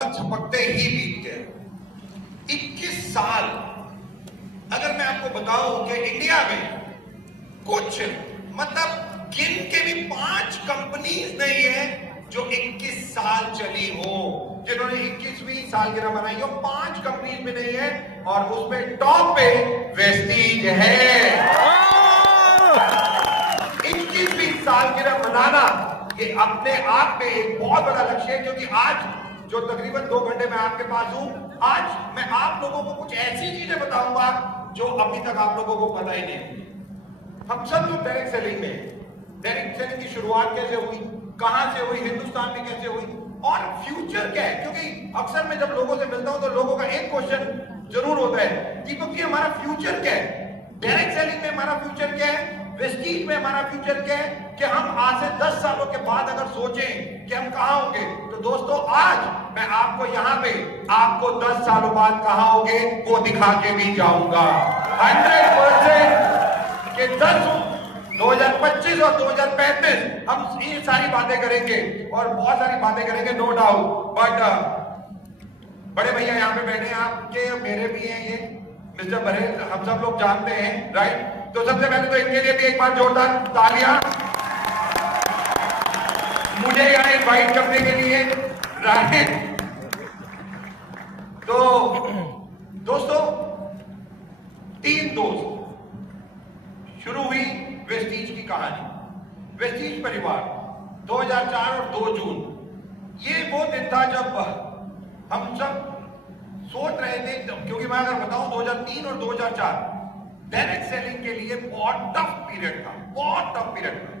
झपकते ही बीत गए 21 साल। अगर मैं आपको बताऊं कि इंडिया में कुछ मतलब गिन के भी 5 कंपनीज नहीं है जो 21 साल चली हो, जिन्होंने 21वीं सालगिरह मनाई हो। 5 कंपनीज में नहीं है और उसमें टॉप पे वेस्टीज है। 21वीं सालगिरह मनाना ये अपने आप में एक बहुत बड़ा लक्ष्य है, क्योंकि आज जो तकरीबन 2 घंटे मैं आपके पास हूं, आज मैं आप लोगों को कुछ ऐसी चीजें बताऊंगा जो अभी तक आप लोगों को पता ही नहीं। हम सब लोग डायरेक्ट सेलिंग में, डायरेक्ट सेलिंग की शुरुआत कैसे हुई, कहां से हुई, हिंदुस्तान में कैसे हुई और फ्यूचर क्या है। क्योंकि अक्सर मैं जब लोगों से मिलता हूं तो लोगों का एक क्वेश्चन जरूर होता है, दीपक जी हमारा फ्यूचर क्या है, डायरेक्ट सेलिंग में हमारा फ्यूचर क्या है, वेस्टीज में हमारा फ्यूचर क्या है, कि हम आज से 10 सालों के बाद अगर सोचें कि हम कहां होंगे, तो दोस्तों आज मैं आपको यहां पे आपको 10 सालों बाद कहां होंगे वो दिखा के भी जाऊंगा 100% कि 2025 और 2035 हम ये सारी बातें करेंगे और बहुत सारी बातें करेंगे, नो डाउट। बट बड़े भैया यहाँ पे बैठे हैं, आपके मेरे भी हैं, ये मिस्टर बरेल, हम सब लोग जानते हैं, राइट। तो सबसे पहले तो इनके लिए भी एक बार जोरदार तालियां मुझे यहाँ इनवाइट करने के लिए, राइट। तो दोस्तों 3 दोस्त, शुरू हुई वेस्टीज की कहानी। वेस्टीज परिवार 2004 और 2 जून, ये वो दिन था जब हम सब सोच रहे थे, क्योंकि मैं अगर बताऊं 2003 और 2004 डायरेक्ट सेलिंग के लिए बहुत टफ पीरियड था, बहुत टफ पीरियड था।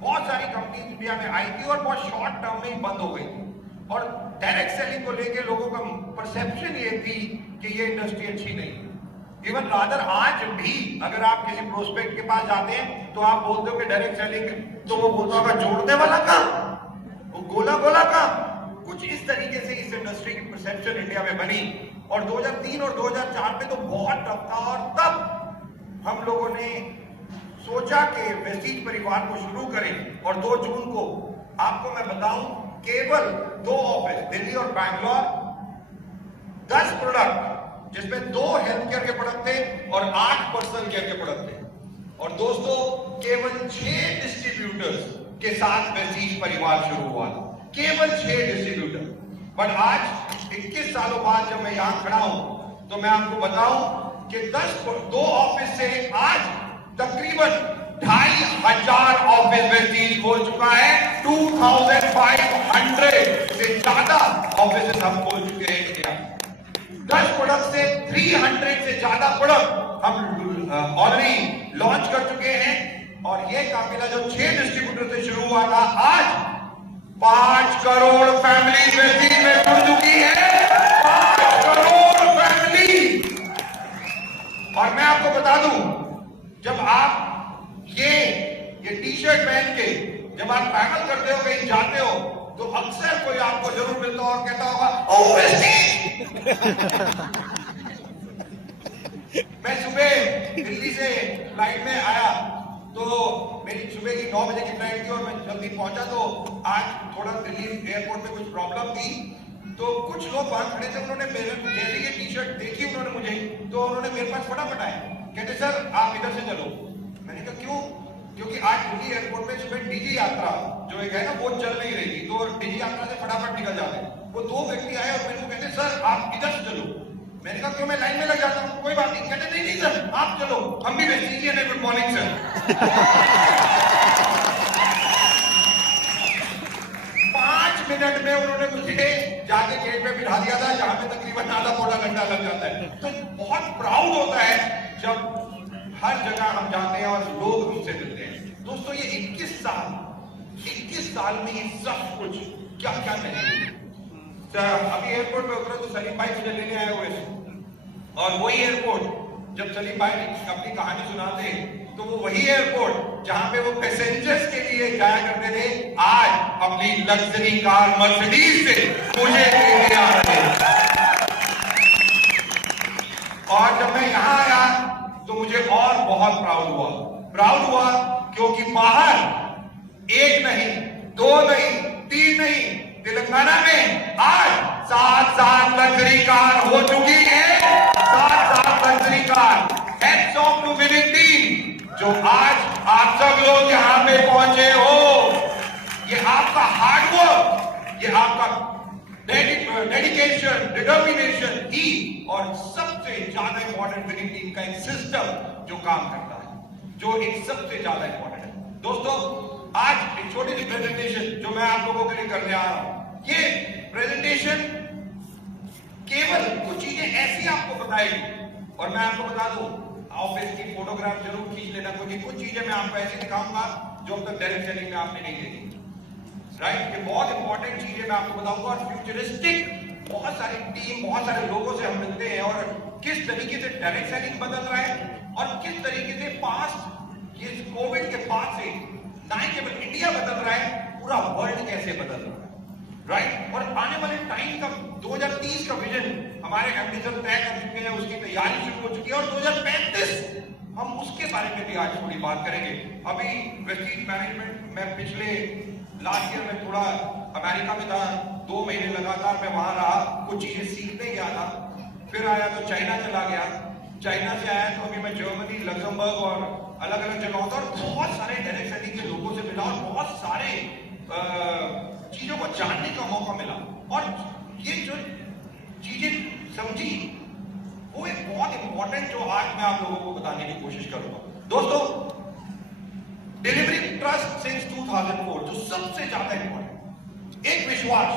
बहुत सारी कंपनी इंडिया में आई थी और बहुत शॉर्ट टर्म में ही बंद हो गई थी, और डायरेक्ट सेलिंग को लेके लोगों का परसेप्शन ये थी कि ये इंडस्ट्री अच्छी नहीं है। इवन रादर आज भी अगर आप किसी प्रोस्पेक्ट के पास जाते हैं तो आप बोलते हो कि डायरेक्ट सेलिंग, तो वो बोलता होगा जोड़ने वाला काम, वो गोला गोला काम। कुछ इस तरीके से इस इंडस्ट्री की परसेप्शन इंडिया में बनी, और 2003 और 2004 में तो बहुत टफ था। और तब हम लोगों ने सोचा कि वेस्टीज परिवार को शुरू करें, और 2 जून को आपको मैं बताऊं केवल 2 ऑफिस दिल्ली और बैंगलोर, 10 प्रोडक्ट जिसमें 2 हेल्थ केयर के प्रोडक्ट थे और 8 पर्सनल केयर के प्रोडक्ट थे, और दोस्तों केवल 6 डिस्ट्रीब्यूटर्स के साथ वेस्टीज परिवार शुरू हुआ, केवल 6 डिस्ट्रीब्यूटर। बट आज 21 सालों बाद जब मैं यहां खड़ा हूं तो मैं आपको बताऊं कि 2 ऑफिस से आज तकरीबन 2500 ऑफिस वेस्टीज खोल चुका है। 2500 से ज्यादा ऑफिस हम खोल चुके हैं इंडिया। 10 प्रोडक्ट से 300 से ज्यादा प्रोडक्ट हम ऑलरेडी लॉन्च कर चुके हैं, और ये काफिला जो 6 डिस्ट्रीब्यूटर से शुरू हुआ था, आज 5 करोड़ फैमिली वेस्टीज में जुड़ चुकी है। 5 करोड़ फैमिली। और मैं आपको बता दूं, जब आप ये टी शर्ट पहन के जब आप ट्रैवल करते हो, कहीं जाते हो, तो अक्सर कोई आपको जरूर मिलता और कहता होगा ओ वेस्टीज। मैं सुबह दिल्ली से फ्लाइट में आया, तो मेरी सुबह की 9 बजे की फ्लाइट थी और मैं जल्दी पहुंचा। तो आज थोड़ा दिल्ली एयरपोर्ट में कुछ प्रॉब्लम थी, तो कुछ लोग वहां खड़े थे, उन्होंने मेरे जैसे ये टी शर्ट देखी उन्होंने मुझे, तो उन्होंने मेरे पास फटाफट आए, कहते सर आप इधर से चलो। मैंने कहा क्यों? क्योंकि आज दिल्ली एयरपोर्ट में सुबह डिजी यात्रा जो एक है ना, वो चल नहीं रही थी, तो डिजी यात्रा से फटाफट निकल जाते। वो 2 व्यक्ति आए और मेरे को कहते सर आप इधर से चलो। मैंने कहा क्यों, मैं लाइन में लग जाता हूँ। कोई बात नहीं। कहते नहीं नहीं सर आप चलो, हम भी वेस्टीज हैं। Good morning sir. 5 मिनट में उन्होंने मुझे जाके गेट पे बिठा दिया था, जहां पे तकरीबन आधा पौना घंटा लग जाता है। तो बहुत प्राउड होता है जब हर जगह हम जाते हैं और लोग हमसे मिलते हैं। दोस्तों ये 21 साल में ये सब कुछ क्या क्या नहीं। अभी एयरपोर्ट पे उतरा तो सलीम भाई मुझे लेने आए हुए थे, और वही एयरपोर्ट जब सलीम भाई अपनी कहानी सुनाते तो वो वही एयरपोर्ट जहां पे वो पैसेंजर्स के लिए जाया करते थे, आज अपनी लग्जरी कार मर्सिडीज से मुझे लेने आ रहे हैं। और जब मैं यहां आया तो मुझे और बहुत प्राउड हुआ क्योंकि बाहर 1 नहीं, 2 नहीं, 3 नहीं, तेलंगाना में आज पे पहुंचे हो, ये आपका हार्डवर्क, ये आपका डेडिकेशन, डिटर्मिनेशन ही, और सबसे ज्यादा इंपॉर्टेंट विनिंग टीम का एक सिस्टम जो काम करता है, जो एक सबसे ज्यादा इंपॉर्टेंट है। दोस्तों, आज एक छोटी सी प्रेजेंटेशन जो मैं आप लोगों के लिए करने आ रहा हूं, ये प्रेजेंटेशन केवल कुछ चीजें ऐसी आपको बताएगी, और मैं आपको बता दूं, ऑफिस की फोटोग्राफ जरूर खींच लेना, क्योंकि कुछ चीजें मैं आपको ऐसी दिखाऊंगा जो अब तक डायरेक्ट सेलिंग में आपने नहीं देखी। राइट, ये बहुत इंपॉर्टेंट चीजें मैं आपको बताऊंगा, और फ्यूचरिस्टिक बहुत सारी टीम, बहुत सारे लोगों से हम मिलते हैं, और किस तरीके से डायरेक्ट सेलिंग बदल रहा है, और किस तरीके से पास्ट ये कोविड के बाद से ना केवल इंडिया बदल रहा है, पूरा वर्ल्ड कैसे बदल रहा है। राइट, और आने वाले टाइम का 2030 का विजन हमारे एमडी सर तय कर चुके हैं, उसकी तैयारी शुरू हो चुकी है, और 2035 हम उसके बारे में भी आज थोड़ी बात करेंगे। अभी वेस्टीज मैनेजमेंट में पिछले लास्ट ईयर में थोड़ा अमेरिका में था, 2 महीने लगातार मैं वहां रहा, कुछ चीजें सीखने गया था, फिर आया तो चाइना चला गया, चाइना से आया तो अभी मैं जर्मनी, लग्जमबर्ग और अलग अलग जगहों पर बहुत सारे डायरेक्ट सेलिंग के लोगों से मिला, और बहुत सारे चीजों को जानने का मौका मिला, और ये जो चीजें समझी वो एक बहुत इंपॉर्टेंट, जो आज मैं आप लोगों को बताने की कोशिश करूंगा। दोस्तों, डिलीवरिंग ट्रस्ट सिंस 2004, जो सबसे ज्यादा इंपॉर्टेंट, एक विश्वास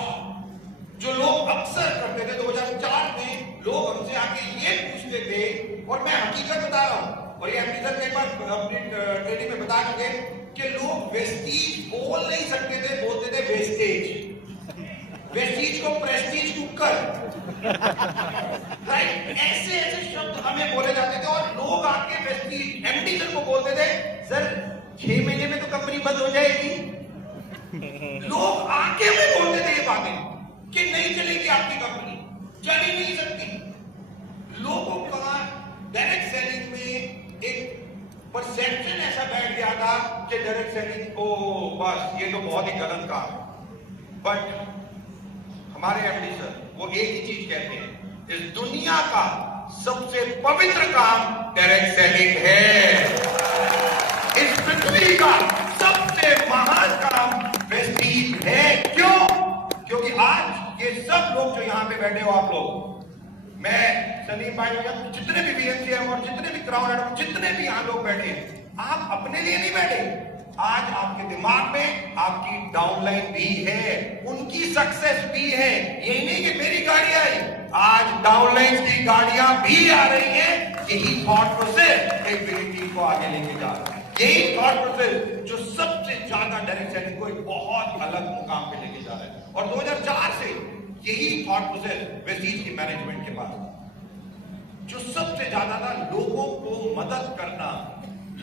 जो लोग अक्सर करते थे। 2004 में लोग हमसे आके ये पूछते थे, और मैं हकीकत बता रहा हूं, और ये एमडी सर कई बार अपनी ट्रेनिंग में बता चुके कि लोग वेस्टीज बोल नहीं सकते थे, बोलते थे वेस्टेज, वेस्टीज को प्रेस्टीज कुकर, राइट, ऐसे ऐसे शब्द हमें बोले जाते थे, और लोग आके वेस्टीज एमडी सर को बोलते थे, सर 6 महीने में तो कंपनी बंद हो जाएगी। लोग आके में बोलते थे ये बातें कि नहीं चलेगी आपकी कंपनी, चल ही नहीं सकती। लोगों का डायरेक्ट सेलिंग में एक परसेप्शन ऐसा बैठ गया था कि डायरेक्ट सेलिंग को बस ये तो बहुत ही गलत काम है। बट हमारे एमडी सर वो एक ही चीज कहते हैं, इस दुनिया का सबसे पवित्र काम डायरेक्ट सेलिंग है, इस पृथ्वी का सबसे महान काम वेस्टीज है। क्यों? क्योंकि आज ये सब लोग जो यहां पे बैठे हो, आप लोग, मैं सलीम भाई, जितने भी बीएमसीएम और जितने भी क्राउन एडम, जितने भी यहां लोग बैठे, आप अपने लिए नहीं बैठे, आज आपके दिमाग में आपकी डाउनलाइन भी है, उनकी सक्सेस भी है। यही नहीं कि मेरी गाड़ी आई, आज डाउनलाइन की गाड़ियां भी आ रही हैं। यही थॉट प्रोसेस एक टीम को आगे लेके जा रहा है, यही थॉट प्रोसेस जो सबसे ज्यादा डायरेक्ट सेलिंग को एक बहुत अलग मुकाम पे लेके जा रहा है। और 2004 से यही थॉट प्रोसेस वेस्टीज की मैनेजमेंट के पास, जो सबसे ज्यादा था लोगों को मदद करना,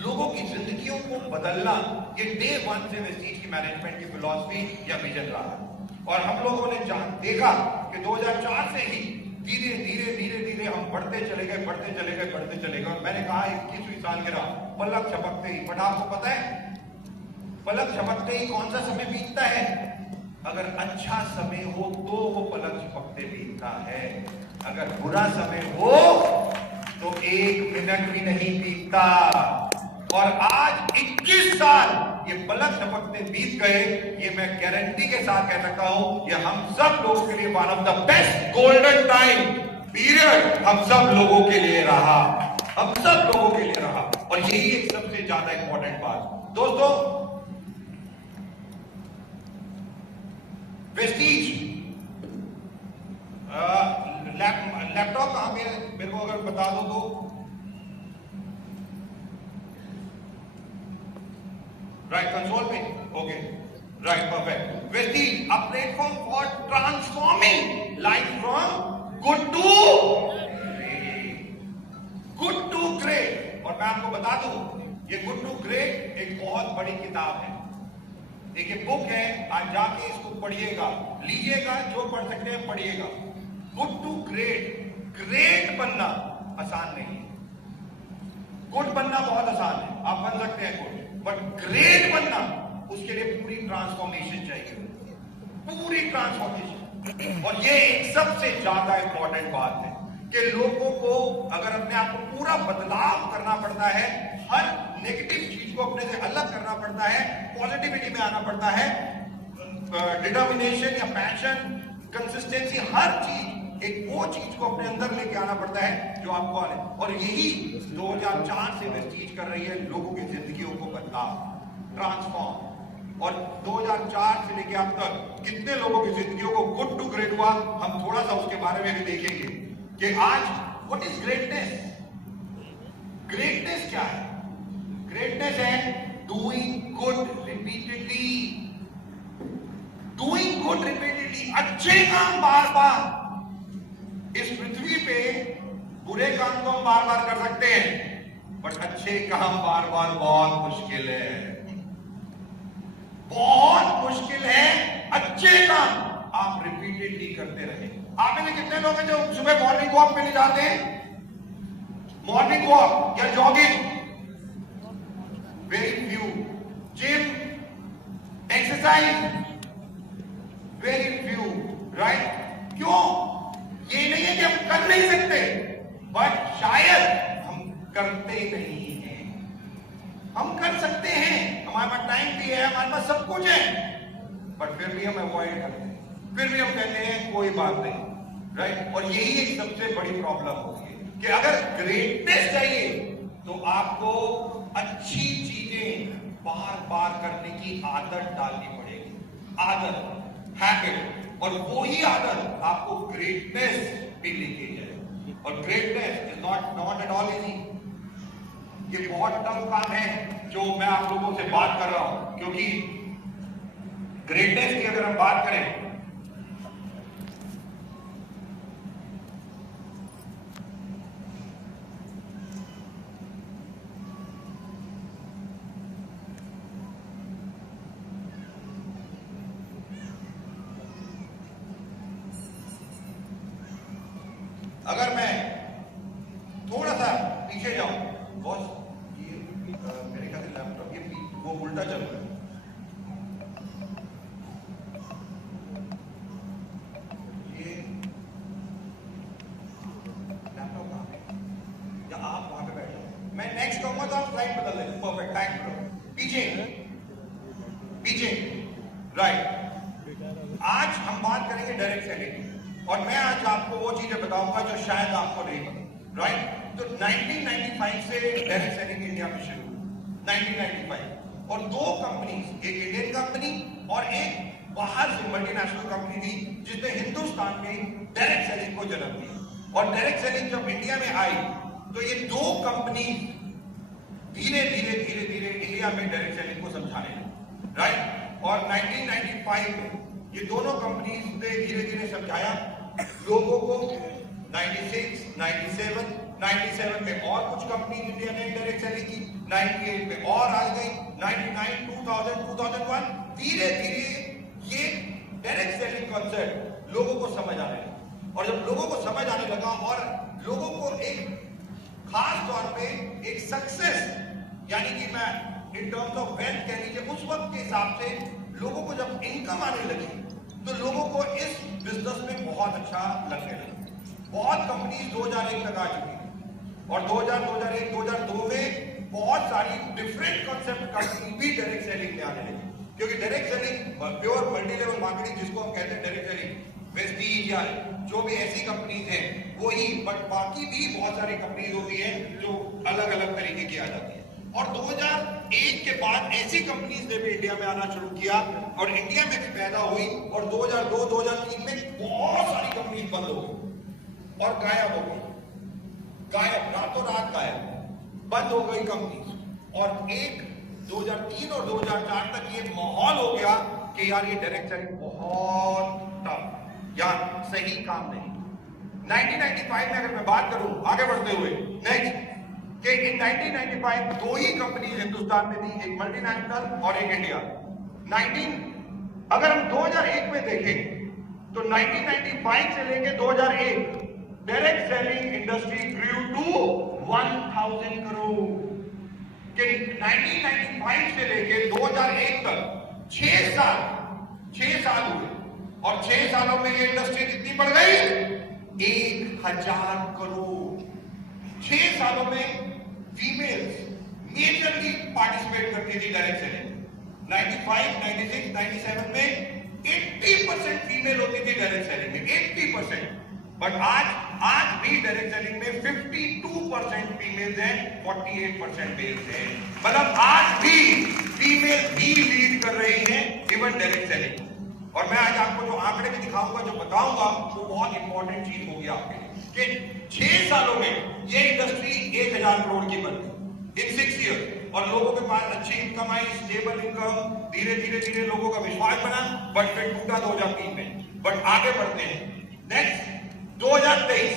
लोगों की जिंदगियों को बदलना, ये डे 1 से वेस्टीज की मैनेजमेंट की फिलॉसफी या विजन रहा। और हम लोगों ने देखा कि 2004 से ही धीरे धीरे धीरे धीरे हम बढ़ते चले गए, बढ़ते चले गए, बढ़ते चले गए। और मैंने कहा 21वीं सालगिरह पलक झपकते ही, बट आपको पता है पलक झपकते ही कौन सा समय बीतता है? अगर अच्छा समय हो तो वो पलक झपकते बीतता है, अगर बुरा समय हो तो 1 मिनट भी नहीं बीतता। और आज 21 साल ये पलक झपकते बीत गए, ये मैं गारंटी के साथ कह सकता हूं, ये हम सब लोगों के लिए one of the best golden time period हम सब लोगों के लिए रहा, हम सब लोगों के लिए रहा। और यही एक सबसे ज्यादा इंपॉर्टेंट बात। दोस्तों, वेस्टीज लैपटॉप कहां पे है, मेरे को अगर बता दो तो। राइट, कंसोल पे, okay, right, perfect. Vestige a platform for transforming life from good to great. और मैं आपको बता दूं, ये गुड टू ग्रेट एक बहुत बड़ी किताब है, एक बुक है। आज जाके इसको पढ़िएगा, लीजिएगा, जो पढ़ सकते हैं पढ़िएगा। गुड टू ग्रेट, ग्रेट बनना आसान नहीं है, गुड बनना बहुत आसान है, आप बन सकते हैं गुड, बट ग्रेट बनना उसके लिए पूरी ट्रांसफॉर्मेशन चाहिए, पूरी ट्रांसफॉर्मेशन। और ये एक सबसे ज्यादा इंपॉर्टेंट बात है कि लोगों को अगर अपने आप को पूरा बदलाव करना पड़ता है, हर नेगेटिव चीज को अपने से अलग करना पड़ता है, पॉजिटिविटी में आना पड़ता है, डिटर्मिनेशन या पैशन, कंसिस्टेंसी, हर चीज, एक वो चीज को अपने अंदर लेके आना पड़ता है जो आपको आने। और यही 2004 से वेस्टीज कर रही है लोगों की जिंदगियों को बदलाव, ट्रांसफॉर्म। और 2004 से लेके अब तक कितने लोगों की जिंदगियों को गुड टू ग्रेट हुआ, हम थोड़ा सा उसके बारे में भी देखेंगे कि आज व्हाट इज ग्रेटनेस। ग्रेटनेस क्या है? ग्रेटनेस है doing good repeatedly, doing good repeatedly, अच्छे काम बार बार। इस पृथ्वी पे बुरे काम तो हम बार बार कर सकते हैं, बट अच्छे काम बार बार बहुत मुश्किल है, बहुत मुश्किल है। अच्छे काम आप रिपीटेडली करते रहे। आप में कितने लोग हैं जो सुबह मॉर्निंग वॉक पे नहीं जाते हैं? मॉर्निंग वॉक या jogging, very few. Gym, exercise, very few, right? क्यों? ये नहीं है कि हम कर नहीं सकते, बट शायद हम करते नहीं हैं। हम कर सकते हैं, हमारे पास टाइम भी है, हमारे पास सब कुछ है, बट फिर भी हम अवॉइड करते हैं, फिर भी हम कहते हैं कोई बात नहीं, राइट? और यही एक सबसे बड़ी प्रॉब्लम होती है कि अगर ग्रेटनेस चाहिए तो आपको अच्छी चीजें बार बार करने की आदत डालनी पड़ेगी, आदत, हैबिट। और वो ही आदत आपको ग्रेटनेस पे लेके जाए। और greatness is not at all easy. ये बहुत टफ काम है जो मैं आप लोगों से बात कर रहा हूं, क्योंकि ग्रेटनेस की अगर हम बात करें, अगर मैं थोड़ा सा पीछे जाऊं, बॉस ये मेरे ख्याल से लैपटॉप ये वो उल्टा चल रहा है। ये लैपटॉप कहां है? या आप वहां पे बैठ जाओ, मैं नेक्स्ट कहूंगा तो आप स्लाइड बदल दें। Perfect, thank you. पीछे पीछे, राइट। आज हम बात करेंगे डायरेक्ट सेलिंग की, और मैं आज आपको वो चीजें बताऊंगा जो शायद आपको नहीं पता, राइट? तो 1995 से डायरेक्ट सेलिंग इंडिया में शुरू, 1995, और दो कंपनीज, एक इंडियन कंपनी और एक बाहर से मल्टीनेशनल कंपनी थी जिसने हिंदुस्तान में डायरेक्ट सेलिंग को जन्म दिया। और डायरेक्ट सेलिंग जब इंडिया में आई तो ये दो कंपनी धीरे धीरे धीरे धीरे इंडिया में डायरेक्ट सेलिंग को समझाने लगी, राइट? और 1995 में ये दोनों कंपनीज ने धीरे धीरे समझाया लोगों को। 96, 97, 97 में और कुछ कंपनी इंडिया ने डायरेक्ट सेलिंग की, 98 में और आ गई, 99, 2000, 2001, धीरे धीरे ये डायरेक्ट सेलिंग कॉन्सेप्ट लोगों को समझ आने लगा। और जब लोगों को समझ आने लगा और लोगों को एक खास तौर पे एक सक्सेस, यानी कि मैं इन टर्म्स ऑफ वेल्थ कह लीजिए, उस वक्त के हिसाब से लोगों को जब इनकम आने लगी तो लोगों को इस बिजनेस में बहुत अच्छा लगने लगा। बहुत कंपनीज 2001 तक आ चुकी है, और 2000, 2001, 2002 में बहुत सारी डिफरेंट कॉन्सेप्ट कंपनी भी डायरेक्ट सेलिंग में आने लगी, क्योंकि direct selling pure multi level marketing जिसको हम कहते हैं डायरेक्ट सेलिंग, वेस्टीज या जो भी ऐसी कंपनीज हैं वही, बट बाकी भी बहुत सारी कंपनीज होती है जो अलग अलग तरीके की आ जाती है। और 2001 के बाद ऐसी कंपनीज ने भी इंडिया में आना शुरू किया और इंडिया में भी पैदा हुई, और 2002, 2003 में बहुत सारी कंपनीज बंद हो गई और गायब हो गई, गायब, रातों रात गायब, बंद हो गई कंपनीज। और एक 2003 और 2004 तक ये माहौल हो गया कि यार ये डायरेक्ट सेलिंग बहुत टफ, यार सही काम नहीं। 1995 में अगर मैं बात करूं, आगे बढ़ते हुए नेक्स्ट, कि इन 1995 दो ही कंपनीज हिंदुस्तान में थी, एक मल्टीनेशनल और एक इंडिया। अगर हम 2001 में देखें तो 1995 से लेके 2001 direct selling industry grew to 1000 crore. कि 1995 से लेके 2001 तक 6 साल हुए, और 6 सालों में ये इंडस्ट्री कितनी बढ़ गई? 1000 करोड़। 6 सालों में फीमेल्स मेजरली पार्टिसिपेट करती थी डायरेक्ट सेलिंग। 95, 96, 97 में 80% फीमेल होती थी डायरेक्ट सेलिंग में, 80%। बट आज भी डायरेक्ट सेलिंग में 52% फीमेल्स हैं, 48% मेल्स हैं। मतलब आज भी फीमेल भी लीड कर रही हैं इवन डायरेक्ट सेलिंग। और मैं आज आपको जो आंकड़े भी दिखाऊंगा, जो बताऊंगा, वो बहुत इंपॉर्टेंट चीज होगी आपके लिए कि 6 सालों में ये इंडस्ट्री 1000 करोड़ की बन गई इन 6 ईयर। और लोगों के पास अच्छी इनकम आई, स्टेबल इनकम, धीरे धीरे लोगों का विश्वास बना, बट फिर टूटा 2003 में। बट आगे बढ़ते हैं, नेक्स्ट 2023।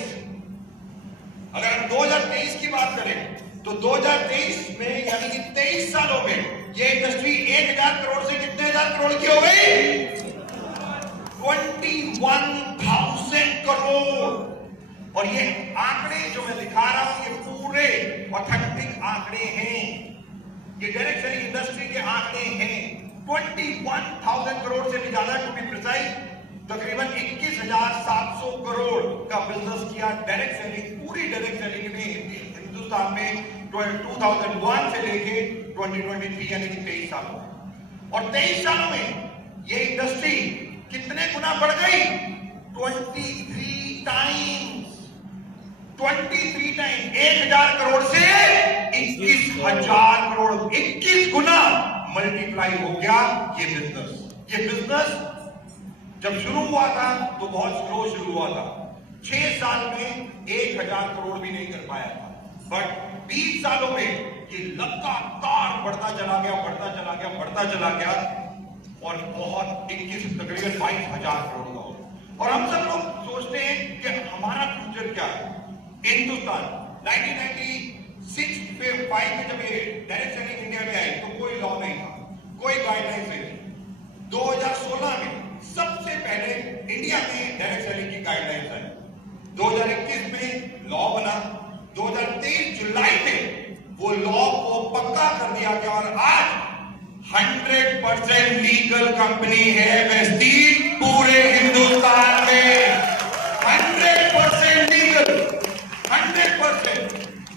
अगर हम 2023 की बात करें तो 2023 में यानी कि 23 सालों में ये इंडस्ट्री 1000 करोड़ से कितने हजार करोड़ की हो गई? 21,000 करोड़। और ये आंकड़े जो मैं दिखा रहा हूं ये पूरे ऑथेंटिक आंकड़े हैं, ये डायरेक्ट सेलिंग इंडस्ट्री के आंकड़े हैं। 21,000 करोड़ से भी ज्यादा, टू बी प्रिसाइज तकरीबन 21,700 करोड़ का बिजनेस किया डायरेक्ट सेलिंग, पूरी डायरेक्ट सेलिंग ने हिंदुस्तान में 2001 से लेके 2023 यानी कि 23 सालों में। और 23 सालों में ये इंडस्ट्री कितने गुना बढ़ गई? 23 टाइम्स। 23 टाइम, 1000 करोड़ से 21,000 करोड़, 21 गुना मल्टीप्लाई हो गया ये बिजनेस। ये बिजनेस जब शुरू हुआ था तो बहुत स्लो शुरू हुआ था, 6 साल में 1000 करोड़ भी नहीं कर पाया था, बट 20 सालों में ये लगातार बढ़ता चला गया, बढ़ता चला गया, बढ़ता चला गया, और बहुत 21 तकरीबन 22,000 करोड़ का हो। और हम सब लोग सोचते हैं कि हमारा फ्यूचर क्या है। हिंदुस्तान 1996 में 5 में जब ये डायरेक्ट सेलिंग इंडिया में आई तो कोई लॉ नहीं था, कोई गाइडलाइंस नहीं थी। 2016 में सबसे पहले इंडिया में डायरेक्ट सेलिंग की गाइडलाइंस आई। 2021 में लॉ बना, 2023 जुलाई में वो लॉ को पक्का कर दिया गया, और आज 100% लीगल कंपनी है वेस्टीज पूरे हिंदुस्तान में। 100% लीगल, 100%,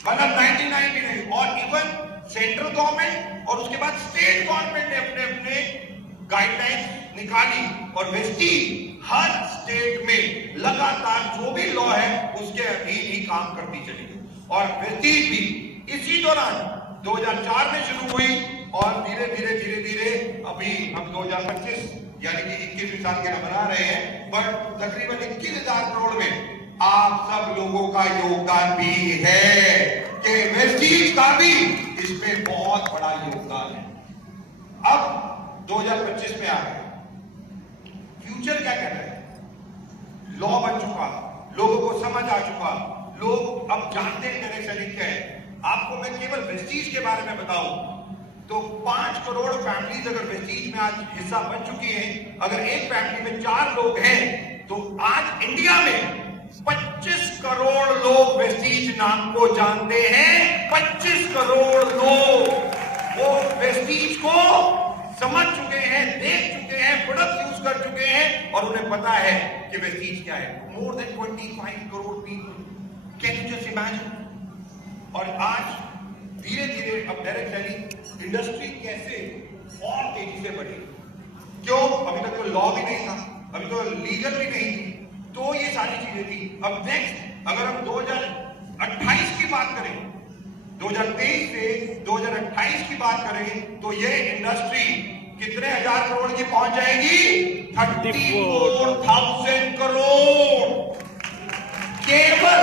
मतलब 99 भी नहीं। और इवन सेंट्रल गवर्नमेंट और उसके बाद स्टेट गवर्नमेंट ने अपने अपने गाइडलाइंस निकाली, और वेस्टीज हर स्टेट में लगातार जो भी लॉ है उसके अधीन ही काम करती चली गई। और वेस्टीज भी इसी दौरान 2004 में शुरू हुई, और धीरे धीरे अभी हम 2025 यानी कि 21 साल के बना रहे हैं, बट तकरीबन 21,000 करोड़ में आप सब लोगों का योगदान भी है, कि वेस्टीज का भी इसमें बहुत बड़ा योगदान है। अब 2025 में आ गए, फ्यूचर क्या कह रहे हैं? लॉ बन चुका, लोगों को समझ आ चुका, लोग अब जानते हैं डायरेक्ट सेलिंग क्या है। आपको मैं केवल वेस्टीज के बारे में बताऊं तो 5 करोड़ फैमिलीज अगर वेस्टीज में आज हिस्सा बन चुकी हैं, अगर एक फैमिली में 4 लोग हैं तो आज इंडिया में 25 करोड़ लोग वेस्टीज नाम को जानते हैं। 25 करोड़ लोग वो वेस्टीज को समझ चुके हैं, देख चुके हैं, प्रोडक्ट यूज कर चुके हैं, और उन्हें पता है कि वेस्टीज क्या है। More than 25 crore people, can you just imagine. और आज धीरे धीरे अब डायरेक्ट सेलिंग इंडस्ट्री कैसे और तेजी से बढ़ी? क्यों? अभी तक तो लॉ भी नहीं था, अभी तो लीगल भी नहीं थी, तो ये सारी चीजें थी। अब नेक्स्ट अगर हम 2028 की बात करें, 2023 से 2028 की बात करें, तो ये इंडस्ट्री कितने हजार करोड़ की पहुंच जाएगी? 34,000 करोड़। केवल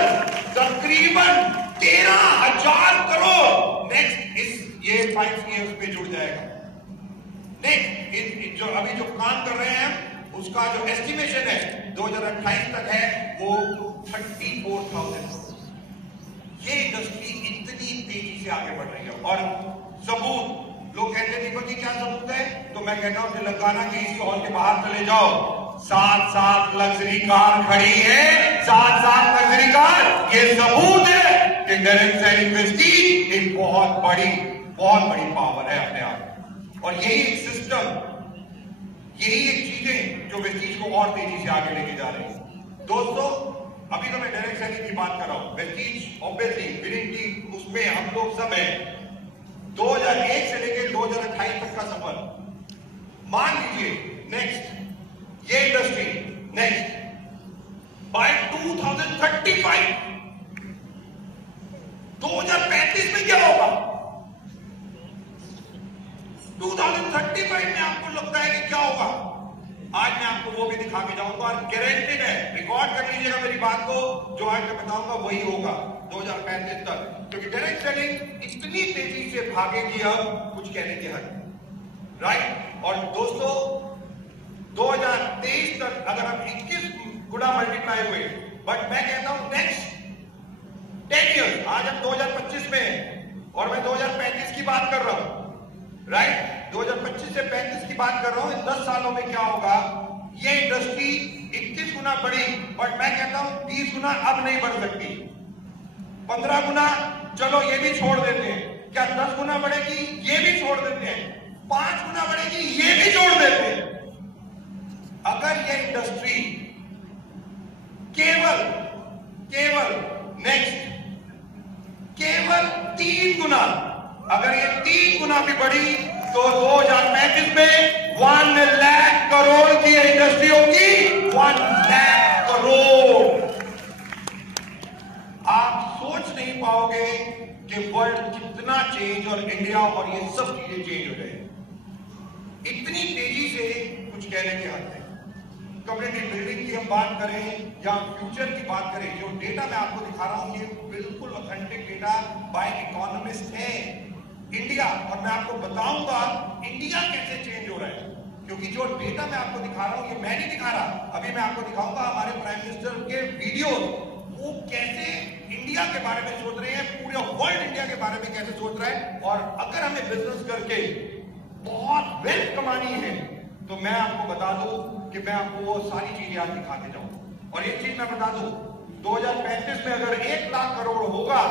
तकरीबन 13,000 करोड़ नेक्स्ट इस ये 5 ईयर्स में जुड़ जाएगा। नेक्स्ट जो अभी जो काम कर रहे हैं उसका जो एस्टिमेशन है 2028 तक है वो 34,000 करोड़। ये इंडस्ट्री इतनी तेजी से आगे बढ़ रही है। और सबूत, लोग कहते हैं दीपक जी क्या सबूत है, तो मैं कहता हूं तेलंगाना के इसी हॉल के बाहर चले जाओ, 7 लग्जरी कार खड़ी है, 7 लग्जरी कार। ये सबूत है कि डायरेक्ट सेलिंग वेस्टीज एक बहुत बड़ी पावर है अपने आप। और यही एक सिस्टम, यही एक चीजें जो वेस्टीज को और तेजी से आगे लेके जा रही है। दोस्तों अभी तो मैं डायरेक्ट सेलिंग की बात कर रहा हूं, वेस्टीज ऑब्वियसली विनिंग टीम उसमें हम लोग सब हैं, 2001 से लेकर 2028 तक का सफर मान लीजिए। नेक्स्ट ये इंडस्ट्री नेक्स्ट बाय 2035 2035 में क्या होगा? 2035 में आपको लगता है कि क्या होगा? आज मैं आपको वो भी दिखा के जाऊंगा और गारंटेड है, रिकॉर्ड कर लीजिएगा मेरी बात को, जो आज मैं बताऊंगा वही होगा 2035 तक, क्योंकि डायरेक्ट सेलिंग इतनी तेजी से भागेगी अब कुछ कहने की हद, राइट। और दोस्तों 2023 तक अगर हम 21 गुना मल्टीप्लाई हुए, बट मैं कहता हूं नेक्स्ट 10 ईयर्स, आज हम 2025 में हैं और मैं 2035 की बात कर रहा हूं, राइट। 2025 से 35 की बात कर रहा हूं। 10 सालों में क्या होगा? ये इंडस्ट्री 21 गुना बढ़ी, बट मैं कहता हूं 30 गुना अब नहीं बढ़ सकती, 15 गुना चलो ये भी छोड़ देते हैं, क्या 10 गुना बढ़ेगी? ये भी छोड़ देते हैं, 5 गुना बढ़ेगी? ये भी छोड़ देते हैं। अगर ये इंडस्ट्री केवल नेक्स्ट केवल 3 गुना, अगर ये 3 गुना भी बढ़ी तो 2035 में 1 लाख करोड़ की इंडस्ट्री होगी। 1 लाख करोड़। आप सोच नहीं पाओगे कि वर्ल्ड कितना चेंज और इंडिया और ये सब चीजें चेंज हो जाए इतनी तेजी से, कुछ कहने के हद है। कम्युनिटी बिल्डिंग की हम बात करें या फ्यूचर की बात करें, जो डेटा मैं आपको दिखा रहा हूं ये बिल्कुल ऑथेंटिक डेटा बाय इकोनॉमिस्ट है इंडिया, और मैं आपको बताऊंगा इंडिया कैसे चेंज हो रहा है, क्योंकि जो डेटा मैं आपको दिखा रहा हूं ये मैं नहीं दिखा रहा, अभी मैं आपको दिखाऊंगा हमारे प्राइम मिनिस्टर के वीडियो, वो कैसे इंडिया के बारे में सोच रहे हैं, पूरे वर्ल्ड इंडिया के बारे में कैसे सोच रहा है। और अगर हमें बिजनेस करके बहुत वेल्थ कमानी है तो मैं आपको बता दूं कि मैं आपको वो सारी चीजें आज दिखा के जाऊं। और एक चीज मैं बता दूं, 2035 में अगर 1 लाख करोड़ होगा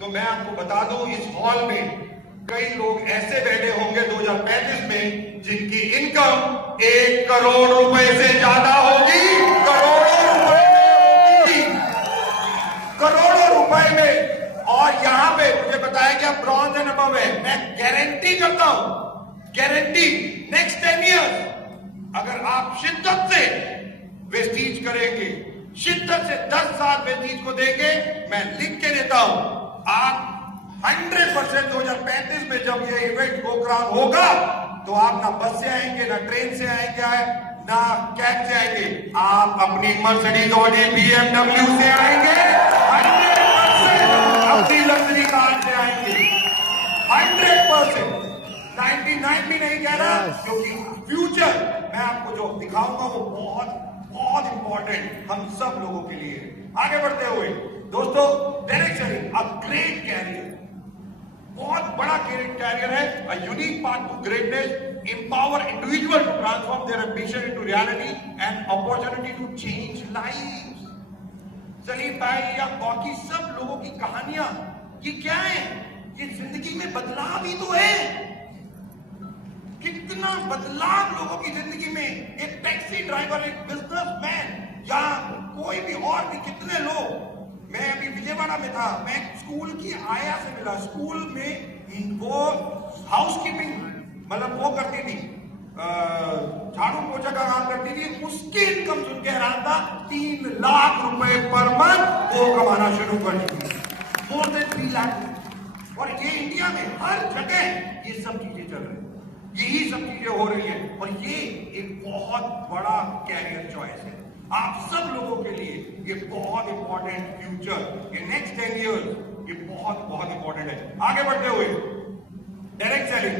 तो मैं आपको बता दूं इस हॉल में कई लोग ऐसे बैठे होंगे 2035 में जिनकी इनकम 1 करोड़ रुपए से ज्यादा होगी। करोड़ों रुपए में। और यहां पे मुझे बताया गया ब्रॉन्ज एंड अबव है, मैं गारंटी करता हूं, गारंटी नेक्स्ट 10 इयर्स अगर आप शिद्दत से वेस्टीज करेंगे, शिद्दत से 10 साल वेस्टीज को देंगे, मैं लिख के देता हूं, आप 100% 2035 में जब ये इवेंट प्रोग्राम होगा तो आप ना बस से आएंगे, ना ट्रेन से आएंगे, ना कैब से आएंगे, आप अपनी मर्सिडीज ऑडी BMW से आएंगे, 100% अपनी लग्जरी कार से आएंगे, 100%। 99 भी नहीं कह रहा, क्योंकि फ्यूचर मैं आपको जो दिखाऊंगा वो बहुत बहुत इंपॉर्टेंट हम सब लोगों के लिए। आगे बढ़ते हुए दोस्तों, direct selling a great career, बहुत बड़ा कैरियर है, a unique path to greatness, empower individual to transform their ambition into reality and opportunity to change lives। Salim भाई या बाकी सब लोगों की कहानियां ये क्या है? ये जिंदगी में बदलाव ही तो है। कितना बदलाव लोगों की जिंदगी में, एक टैक्सी ड्राइवर, एक बिजनेसमैन या कोई भी और भी कितने लोग। मैं अभी विजयवाड़ा में था, मैं स्कूल की आया से मिला, स्कूल में वो हाउसकीपिंग मतलब वो करती थी, झाड़ू पोछा का काम करती थी, उसकी इनकम सुन के हैरान था, 3 लाख रुपए पर मंथ वो कमाना शुरू कर दी, मोर देन 3 लाख। और ये इंडिया में हर जगह ये सब चीजें चल रही है, यही सब चीजें हो रही है, और ये एक बहुत बड़ा कैरियर चॉइस है आप सब लोगों के लिए। ये बहुत इंपॉर्टेंट फ्यूचर, ये नेक्स्ट 10 ईयर्स, ये बहुत बहुत इंपॉर्टेंट है। आगे बढ़ते हुए डायरेक्ट सेलिंग,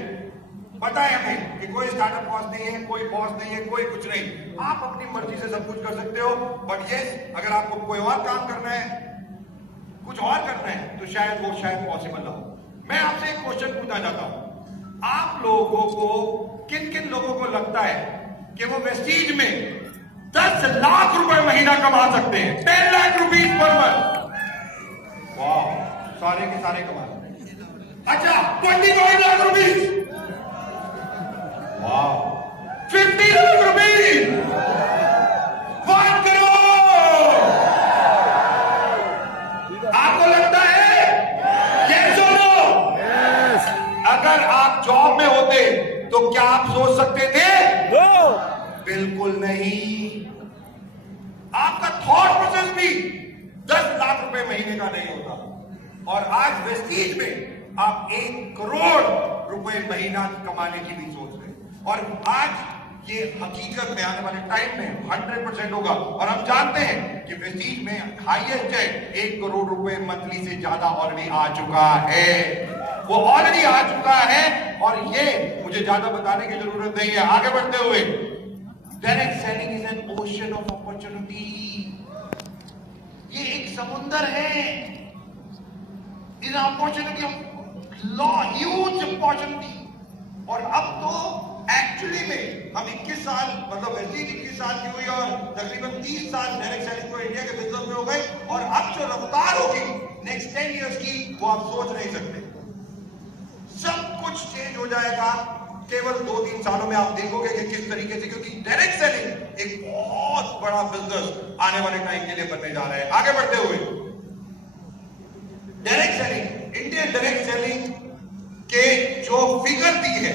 पता है हमें कि कोई स्टार्टअप बॉस नहीं है, कोई बॉस नहीं है, कोई कुछ नहीं, आप अपनी मर्जी से सब कुछ कर सकते हो। बट यस, अगर आपको कोई और काम करना है, कुछ और करना है, तो शायद वो पॉसिबल ना हो। मैं आपसे एक क्वेश्चन पूछना चाहता हूं, आप लोगों को किन किन लोगों को लगता है कि वो वेस्टीज में 10 लाख रुपए महीना कमा सकते हैं? 10 लाख रुपीज पर मंथ। वाह, सारे के सारे कमा सकते हैं। अच्छा, 25 लाख रुपीज, वाह, 50 लाख रुपीज, 1 करोड़। आपको लगता है? yes or no? yes। अगर 10 लाख रुपए महीने का नहीं होता। और आज वेस्टीज में आप 1 करोड़ रुपए महीना कमाने की भी सोच रहे हैं। और आज ये हकीकत में आने वाले टाइम में 100% होगा। और हम जानते हैं कि वेस्टीज में हाईएस्ट है 1 करोड़ रुपए मंथली से ज्यादा ऑलरेडी आ चुका है, वो ऑलरेडी आ चुका है। और ये मुझे ज्यादा बताने की जरूरत नहीं है। आगे बढ़ते हुए, direct selling is an ocean of opportunity. ये एक समुंदर है, is opportunity of huge opportunity. और अब तो एक्चुअली में हम 21 साल मतलब वैसे 21 साल की हुई और तकरीबन 30 साल डायरेक्ट सेलिंग को इंडिया के बिजनेस में हो गए। और अब जो रफ्तार होगी नेक्स्ट 10 इयर्स की, वो आप सोच नहीं सकते। सब कुछ चेंज हो जाएगा केवल 2-3 सालों में। आप देखोगे कि किस तरीके से, क्योंकि डायरेक्ट सेलिंग एक बहुत बड़ा बिजनेस आने वाले टाइम के लिए बनने जा रहा है। आगे बढ़ते हुए, direct selling, Indian direct selling के जो फिगर दी है,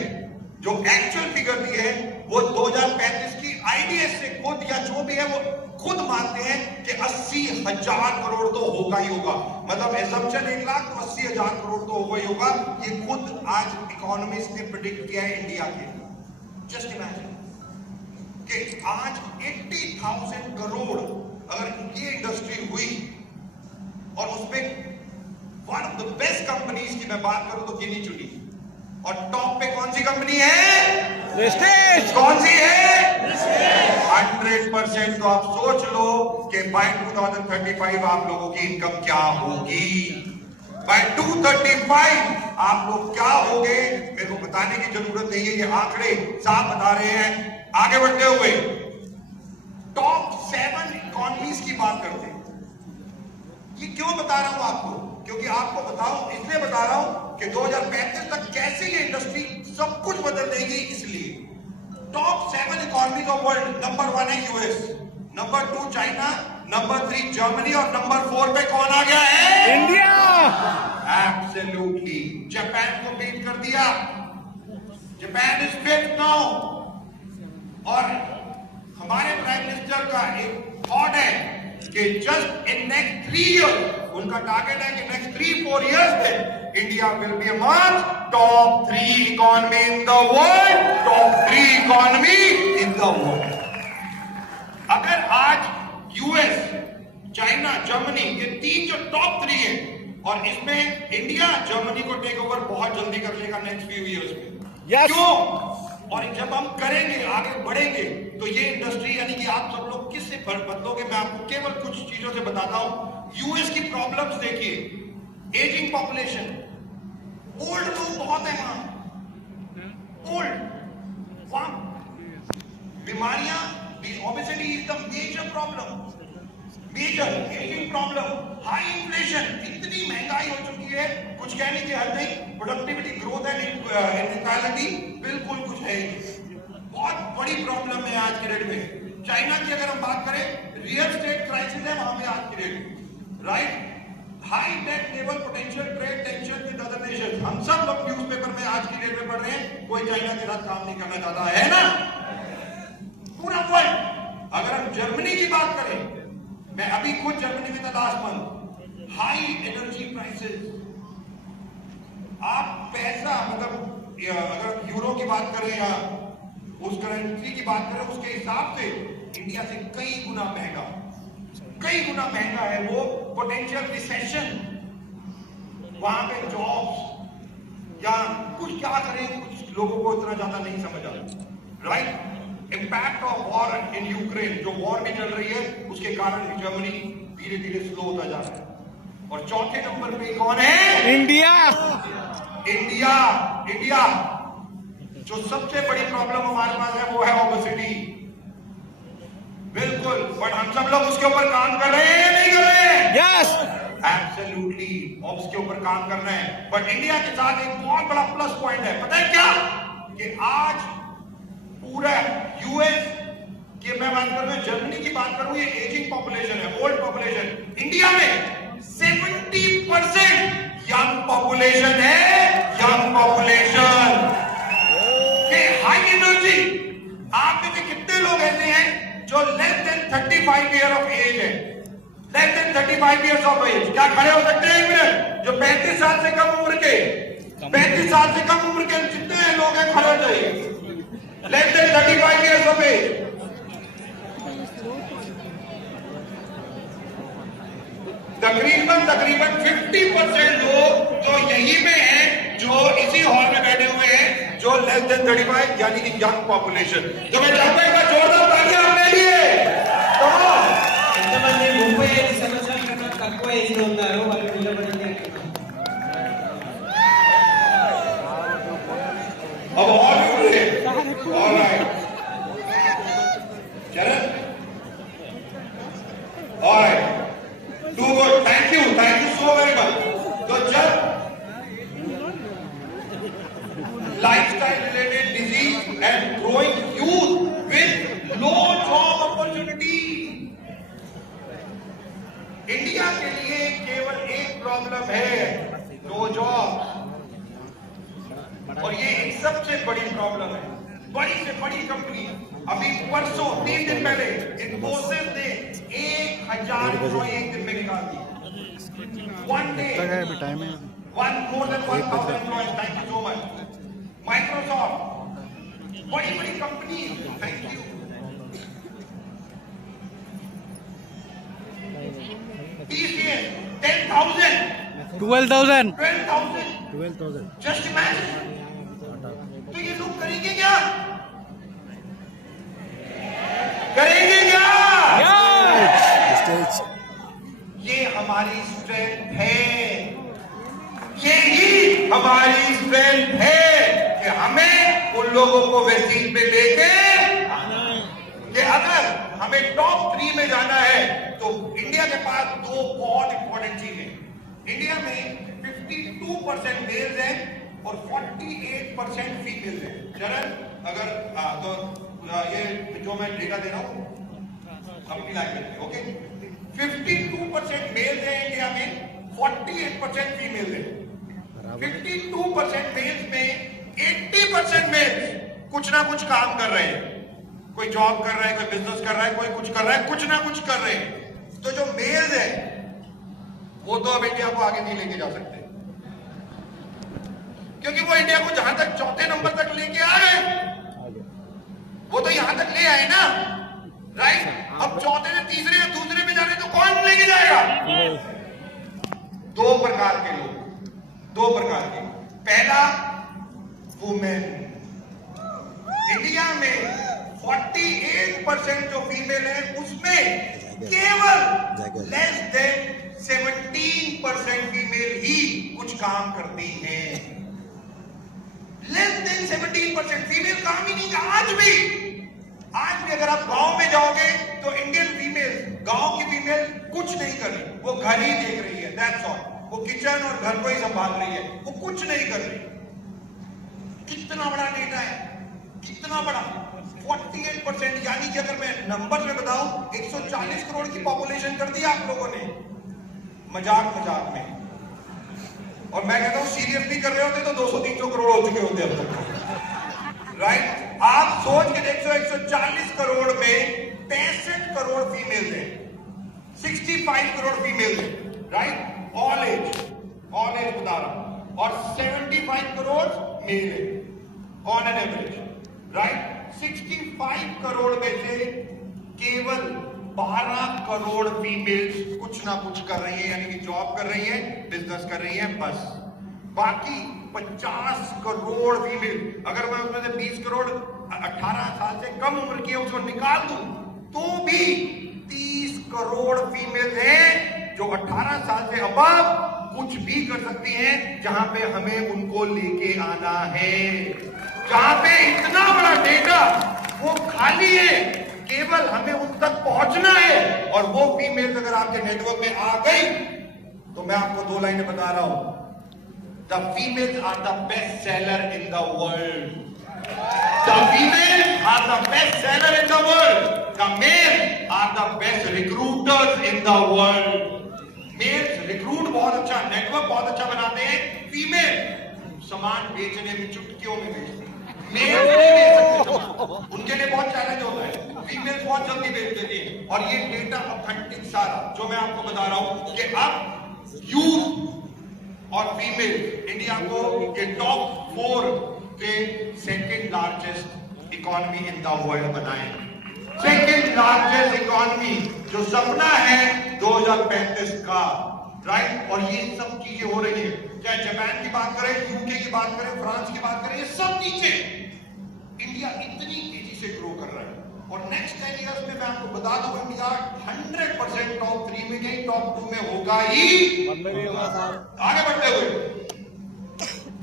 जो एक्चुअल फिगर दी है, वो 2035 की आईडीएस से खुद या जो भी है वो खुद मानते हैं कि 80,000 करोड़ तो होगा ही होगा। मतलब एसम्पशन 1 लाख तो 80,000 करोड़ तो होगा ही होगा। ये खुद आज इकोनॉमिस्ट ने प्रेडिक्ट किया है इंडिया के। जस्ट इमेजिन कि आज 80,000 करोड़ अगर ये इंडस्ट्री हुई और उसमें one of the best companies की मैं बात करूं तो गिनी चुनी, और टॉप पे कौन सी कंपनी है? वेस्टेज। कौन सी है? 100%। तो आप सोच लो कि बाय 2035 आप लोगों की इनकम क्या होगी। बाय 2035 आप लोग क्या होगे मेरे को बताने की जरूरत नहीं है, ये आंकड़े साफ बता रहे हैं। आगे बढ़ते हुए, टॉप 7 इकोनॉमीज की बात करते हैं। ये क्यों बता रहा हूं आपको? क्योंकि आपको बताऊं, इसलिए बता रहा हूं कि 2035 तक कैसे ये इंडस्ट्री सब कुछ बदल देगी। इसलिए top 7 economies of world, number 1 है US, number 2 China, number 3 Germany और नंबर 4 पे कौन आ गया है? इंडिया। एब्सोल्युटली, जापान को बीट कर दिया। Japan is 5th now. और हमारे प्राइम मिनिस्टर का एक थॉट है कि जस्ट इन नेक्स्ट 3 इयर्स, उनका टारगेट है कि नेक्स्ट 3-4 इयर्स में India will be among top 3 economy in the world. Top 3 economy in the world. अगर आज यूएस, चाइना, जर्मनी, ये 3 जो टॉप 3 है, और इसमें इंडिया जर्मनी को टेक ओवर बहुत जल्दी कर लेगा नेक्स्ट फ्यू इयर्स में। क्यों? और जब हम करेंगे, आगे बढ़ेंगे, तो ये इंडस्ट्री, यानी कि आप सब लोग किससे बदलोगे? मैं आपको केवल कुछ चीजों से बताता हूं। यूएस की प्रॉब्लम्स देखिए, एजिंग पॉपुलेशन, ओल्ड लोग बहुत है वहां, ओल्ड, वहां बीमारियां, obesity is the major problem, major ageing problem, high inflation, इतनी महंगाई हो चुकी है, कुछ कहने की हद नहीं। प्रोडक्टिविटी, ग्रोथ एंड इक्वालिटी बिल्कुल कुछ है ही। बहुत बड़ी प्रॉब्लम है आज की डेट में। चाइना की अगर हम बात करें, रियल स्टेट क्राइसिस है वहां पे आज की date, right? High debt level, potential trade tension with other nations. हम सब लोग न्यूज़पेपर में आज की डेट में पढ़ रहे हैं, कोई चाइना के साथ काम नहीं करना चाहता है ना, पूरा वर्ल्ड। अगर हम जर्मनी की बात करें, मैं अभी खुद जर्मनी में था last month, high energy prices. आप पैसा, मतलब अगर यूरो की बात करें या उस करेंसी की बात करें, उसके हिसाब से इंडिया से कई गुना महंगा, कई गुना महंगा है वो। पोटेंशियल रिसेशन, वहां पे जॉब्स या कुछ क्या करें, कुछ लोगों को इतना ज्यादा नहीं समझ आता, right? Impact of war in Ukraine, जो वॉर भी चल रही है, उसके कारण जर्मनी धीरे धीरे स्लो होता जा रहा है। और चौथे नंबर पे कौन है? इंडिया। इंडिया, इंडिया जो सबसे बड़ी प्रॉब्लम हमारे पास है वो है ओबेसिटी, बिल्कुल। बट हम सब लोग उसके ऊपर काम कर रहे हैं या नहीं कर रहे हैं? यस, एब्सोल्युटली, उसके ऊपर काम कर रहे हैं। बट इंडिया के साथ एक बहुत बड़ा प्लस पॉइंट है, पता है क्या? कि आज पूरा यूएस की मैं बात करूं, जर्मनी की बात करूं, ये एजिंग पॉपुलेशन है, ओल्ड पॉपुलेशन। इंडिया में 70% यंग पॉपुलेशन है, यंग पॉपुलेशन के हाई एनर्जी। आप में से कितने लोग ऐसे हैं जो less than 35 year of age है? Less than 35 years of age. क्या खड़े हो सकते हैं एक मिनट? जो 35 साल से कम उम्र के, 35 साल से कम उम्र के जितने लोग हैं खड़े हो जाइए। Less than 35 years of age. तकरीबन 50% लोग जो यही में हैं, जो इसी हॉल में बैठे हुए हैं, जो लेस देन 35 यानी कि यंग पॉपुलेशन। तो मैं चाहूंगा एक बार जोरदार तालियां अपने लिए। ఎంతమంది 35 సంవత్సరాల కన్నా తక్కువ ఏజ్ లో ఉన్నారో వాళ్ళు నిలబడండి అంటున్నాను. अब और भी all right Charan all right to good thank you so very much. तो जब lifestyle related disease and growing youth with low job opportunity, India के लिए केवल एक प्रॉब्लम है, नो जॉब। और ये एक सबसे बड़ी प्रॉब्लम है। बड़ी से बड़ी कंपनी अभी परसों 3 दिन पहले इन्फोसिस ने 1000 एम्प्लॉय एक दिन में निकाल दिए। One day one more than 1000 employ. Thank you so much. Microsoft, बड़ी बड़ी company, thank you. TCS 10,000 12,000 just imagine. तो ये लोग करेंगे क्या? करेंगे क्या? ये हमारी स्ट्रेंथ है, ये ही हमारी स्ट्रेंथ है कि हमें उन लोगों को वैक्सीन पे लेके आना है। कि अगर हमें टॉप 3 में जाना है तो इंडिया के पास 2 बहुत इंपॉर्टेंट चीजें। इंडिया में 52% मेल्स हैं और 48% फीमेल है। चरण अगर तो ये जो मैं डेटा दे रहा हूं अपनी लैंग्वेज में, ओके। 52% मेल्स है इंडिया में, 48% फीमेल है। 52% मेल्स में 80% मेल्स कुछ ना कुछ काम कर रहे हैं। कोई जॉब कर रहा है, कोई बिजनेस कर रहा है, कोई कुछ कर रहा है, कुछ ना कुछ कर रहे हैं। तो जो मेल्स है वो तो अब इंडिया को आगे नहीं लेके जा सकते, क्योंकि वो इंडिया को जहां तक 4थे नंबर तक लेके आ गए, वो तो यहां तक ले आए ना, राइट। अब 4थे से 3रे या 2रे में जाने तो कौन लेके जाएगा? 2 प्रकार के लोग, 2 प्रकार के। पहला, वुमेन। इंडिया में 48% जो फीमेल है उसमें केवल लेस देन 17% फीमेल ही कुछ काम करती हैं। लेस देन 17% फीमेल काम ही नहीं। आज भी अगर आप गांव में जाओगे तो इंडियन फीमेल, गांव की फीमेल कुछ नहीं कर रही, वो घर ही देख रही है, दैट्स ऑल। वो किचन और घर को ही संभाल रही है, वो कुछ नहीं कर रही। कितना बड़ा डेटा है, कितना बड़ा। 48%, यानी कि अगर मैं नंबर में बताऊं 140 करोड़ की पॉपुलेशन कर दी आप लोगों ने, मजाक में। और मैं कहता हूं सीरियसली कर रहे होते तो 200-300 करोड़ हो चुके होते अब तक, राइट। आप सोच के देखो 140 करोड़ में 65 करोड़ फीमेल है, 65 करोड़ फीमेल है, राइट। ऑल एज बता रहा हूं। और 75 करोड़ मेल है on an average, right. 65 crore में से केवल 12 करोड़ फीमेल्स कुछ ना कुछ कर रही है, यानी कि जॉब कर रही है, बिजनेस कर रही है, बस। बाकी 50 करोड़ फीमेल, अगर मैं उसमें से 20 करोड़ 18 साल से कम उम्र की है उसको निकाल दूं तो भी 30 करोड़ फीमेल हैं जो 18 साल से अबव कुछ भी कर सकती हैं, जहां पे हमें उनको लेके आना है। जहां पे इतना बड़ा डेटा वो खाली है, केवल हमें उन तक पहुंचना है। और वो फीमेल अगर आपके नेटवर्क में आ गई तो मैं आपको 2 लाइनें बता रहा हूं। The females are the best seller in the world. The females are the best seller in the world. The male are the best recruiters in the world. Males recruit बहुत अच्छा, नेटवर्क बहुत अच्छा बनाते हैं, फीमेल सामान बेचने में चुटकियों में बेचती है। मेल नहीं भेज सकते, उनके लिए बहुत चैलेंज होता है। फीमेल बहुत जल्दी भेज देती है। और ये डेटा ऑथेंटिक सारा जो मैं आपको बता रहा हूं कि अब यूथ और फीमेल इंडिया को ये टॉप 4 के second largest economy in the world बनाए। सेकेंड लार्जेस्ट इकोनॉमी जो सपना है 2035 का, राइट। और ये सब चीजें हो रही है, चाहे जापान की बात करें, यूके की बात करें, फ्रांस की बात करें, ये सब नीचे। इंडिया इतनी तेजी से ग्रो कर रहा है और नेक्स्ट 10 इयर्स में मैं आपको बता दूं इंडिया 100% टॉप 3 में नहीं टॉप 2 में होगा ही। आगे बढ़ते हुए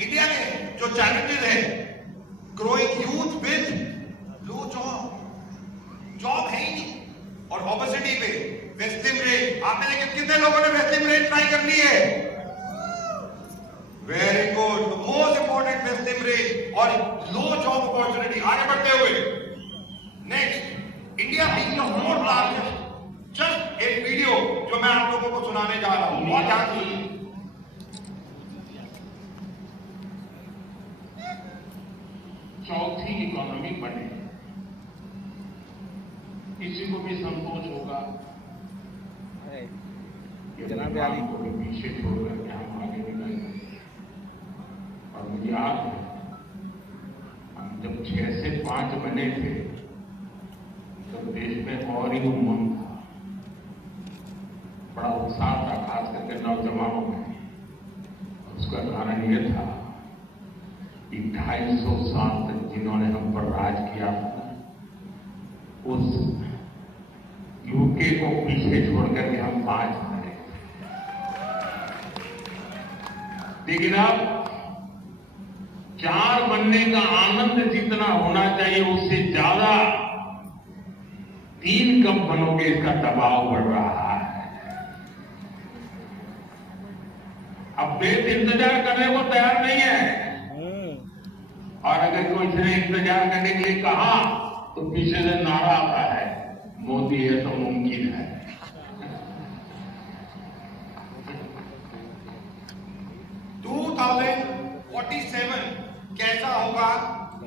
इंडिया में जो चैलेंजेस है, growing youth with low job है ही नहीं, और ओबेसिटी पे वेस्टिम रेट, आपने लेकिन कितने लोगों ने वेस्टिम रेट ट्राई कर ली है? वेरी गुड, मोस्ट इंपॉर्टेंट वेस्टिम रेट और लो जॉब अपॉर्चुनिटी। आगे बढ़ते हुए next, India being the fourth largest, just एक वीडियो जो मैं आप लोगों को सुनाने जा रहा हूं, बहुत ध्यान सुनिए। चौथी इकोनॉमी बने, किसी को भी संतोष होगा को भी पीछे छोड़कर के हम आगे निकलेंगे। और मुझे याद है हम जब 6 से 5 बने थे तो देश में और ही उमंग था, बड़ा उत्साह था, खास करके नौजवानों में। उसका कारण ये था कि 250 साल तक जिन्होंने हम पर राज किया था, उस यूके को पीछे छोड़कर के हम 5 बने। लेकिन अब 4 बनने का आनंद जितना होना चाहिए उससे ज्यादा 3 कब बनोगे इसका दबाव बढ़ रहा है। अब देश इंतजार करने को तैयार नहीं है, और अगर कोई से इंतजार करने के लिए कहा तो पीछे से नारा आता है, मोदी है तो मुमकिन है। कैसा होगा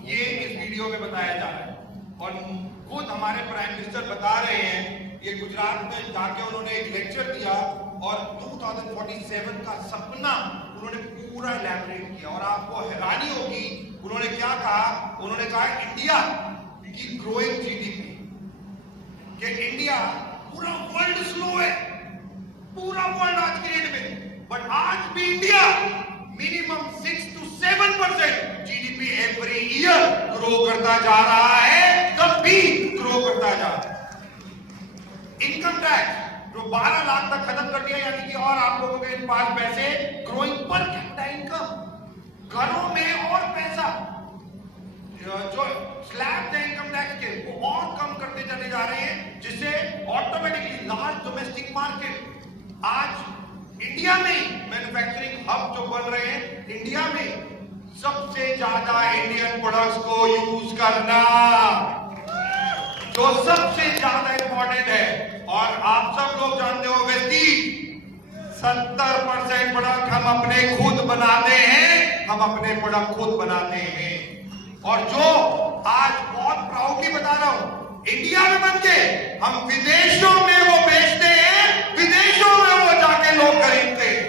ये इस वीडियो में बताया जा रहा है। और खुद हमारे प्राइम मिनिस्टर बता रहे हैं, ये गुजरात में जाके उन्होंने एक लेक्चर दिया और 2047 का सपना उन्होंने पूरा इलैबोरेट किया। और आपको हैरानी होगी उन्होंने क्या कहा, उन्होंने कहा इंडिया की ग्रोइंग जीडीपी, कि इंडिया पूरा वर्ल्ड स्लो है, पूरा वर्ल्ड आज की डेट में, बट आज भी India minimum 6 to 7% GDP every year grow करता जा रहा है, कभी ग्रो करता जा रहा है। इनकम टैक्स जो 12 लाख तक खत्म कर दिया, यानी कि और आप लोगों के पास पैसे, ग्रोइंग पर कैपिटा इनकम, घरों में और पैसा, जो स्लैब है इनकम टैक्स के वो और कम करते चले जा रहे हैं, जिससे ऑटोमेटिकली लार्ज डोमेस्टिक मार्केट, आज इंडिया में मैन्युफैक्चरिंग हब जो बन रहे हैं, इंडिया में सबसे ज्यादा इंडियन प्रोडक्ट्स को यूज करना जो सबसे ज्यादा इंपॉर्टेंट है। और आप सब लोग जानते हो वेस्टीज 70% प्रोडक्ट हम अपने खुद बनाते हैं, हम अपने प्रोडक्ट खुद बनाते हैं। और जो आज बहुत प्राउडली बता रहा हूं, इंडिया में बनके हम विदेशों में वो बेचते हैं, विदेशों में वो जाके लोग खरीदते हैं।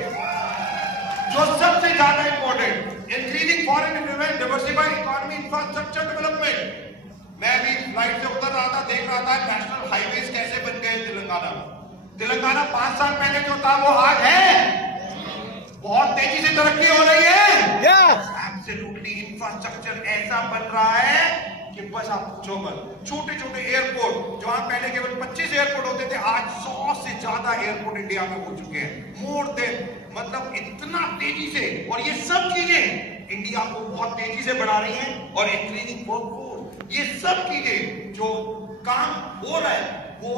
जो सबसे ज्यादा important, increasing foreign investment, diversified economy, infrastructure development. मैं भी फ्लाइट से उतर रहा था, देख रहा था नेशनल हाईवेज कैसे बन गए तेलंगाना में। तेलंगाना 5 साल पहले जो था वो आज है, बहुत तेजी से तरक्की हो रही है। एब्सोल्युटली इंफ्रास्ट्रक्चर ऐसा बन रहा है कि बस आप पूछो मत। छोटे छोटे एयरपोर्ट, जहां पहले केवल 25 एयरपोर्ट होते थे, आज 100 से ज्यादा एयरपोर्ट इंडिया में हो चुके हैं। मोर देन, मतलब इतना तेजी से। और ये सब चीजें इंडिया को बहुत तेजी से बढ़ा रही हैं। और इंक्रीजिंग वर्कफोर्स, ये सब चीजें जो काम हो रहा है, वो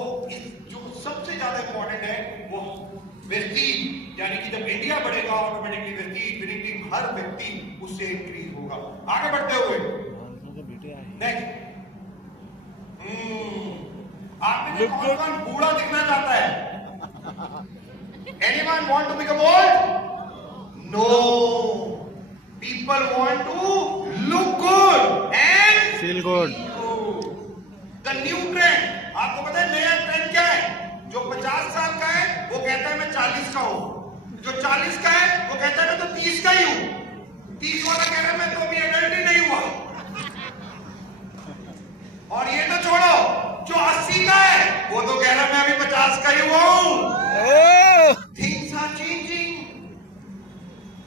जो सबसे ज्यादा इंपॉर्टेंट है वो वेस्टीज, यानी कि जब इंडिया बढ़ेगा ऑटोमेटिकली वेस्टीज बेनिफिट हर व्यक्ति उससे इंक्रीज होगा। आगे बढ़ते हुए नेक्स्ट, आप में कौन कौन बूढ़ा दिखना चाहता है? Anyone want to become old? No. People want to look good feel good. The new trend, आपको पता है नया ट्रेंड क्या है? जो 50 साल का है वो कहता है मैं 40 का हूं, जो 40 का है वो कहता है मैं तो 30 का ही हूं, 30 वाला कह रहा है मैं तो अभी एडल्ट ही नहीं हुआ। और ये तो छोड़ो, जो 80 का है वो तो कह रहा है मैं अभी 50 का ही हुआ हूं। Things are changing,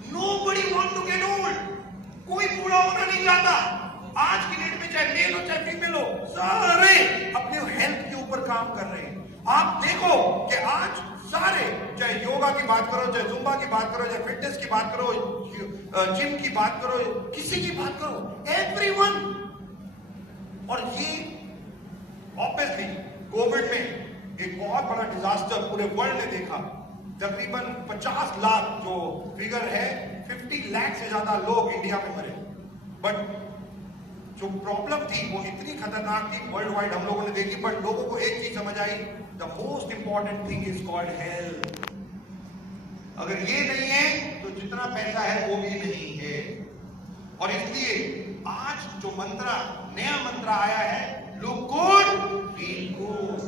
nobody want to get old, कोई बूढ़ा होना नहीं चाहता। आज की डेट में चाहे मेल हो चाहे फीमेल हो, सारे अपने हेल्थ के ऊपर काम कर रहे हैं। आप देखो कि आज सारे, चाहे योगा की बात करो, चाहे जुम्बा की बात करो, चाहे फिटनेस की बात करो, जिम की बात करो, किसी की बात करो, एवरीवन। और ये ऑब्वियसली कोविड में एक बहुत बड़ा डिजास्टर पूरे वर्ल्ड ने देखा। तकरीबन 50 लाख जो फिगर है, 50 लाख से ज्यादा लोग इंडिया में मरे। बट जो प्रॉब्लम थी वो इतनी खतरनाक थी, वर्ल्ड वाइड हम लोगों ने देखी, बट लोगों को एक चीज समझ आई, the most important thing is called health. अगर ये नहीं है तो जितना पैसा है वो भी नहीं है। और इसलिए आज जो मंत्र, नया मंत्र आया है, लुक गुड फील गुड,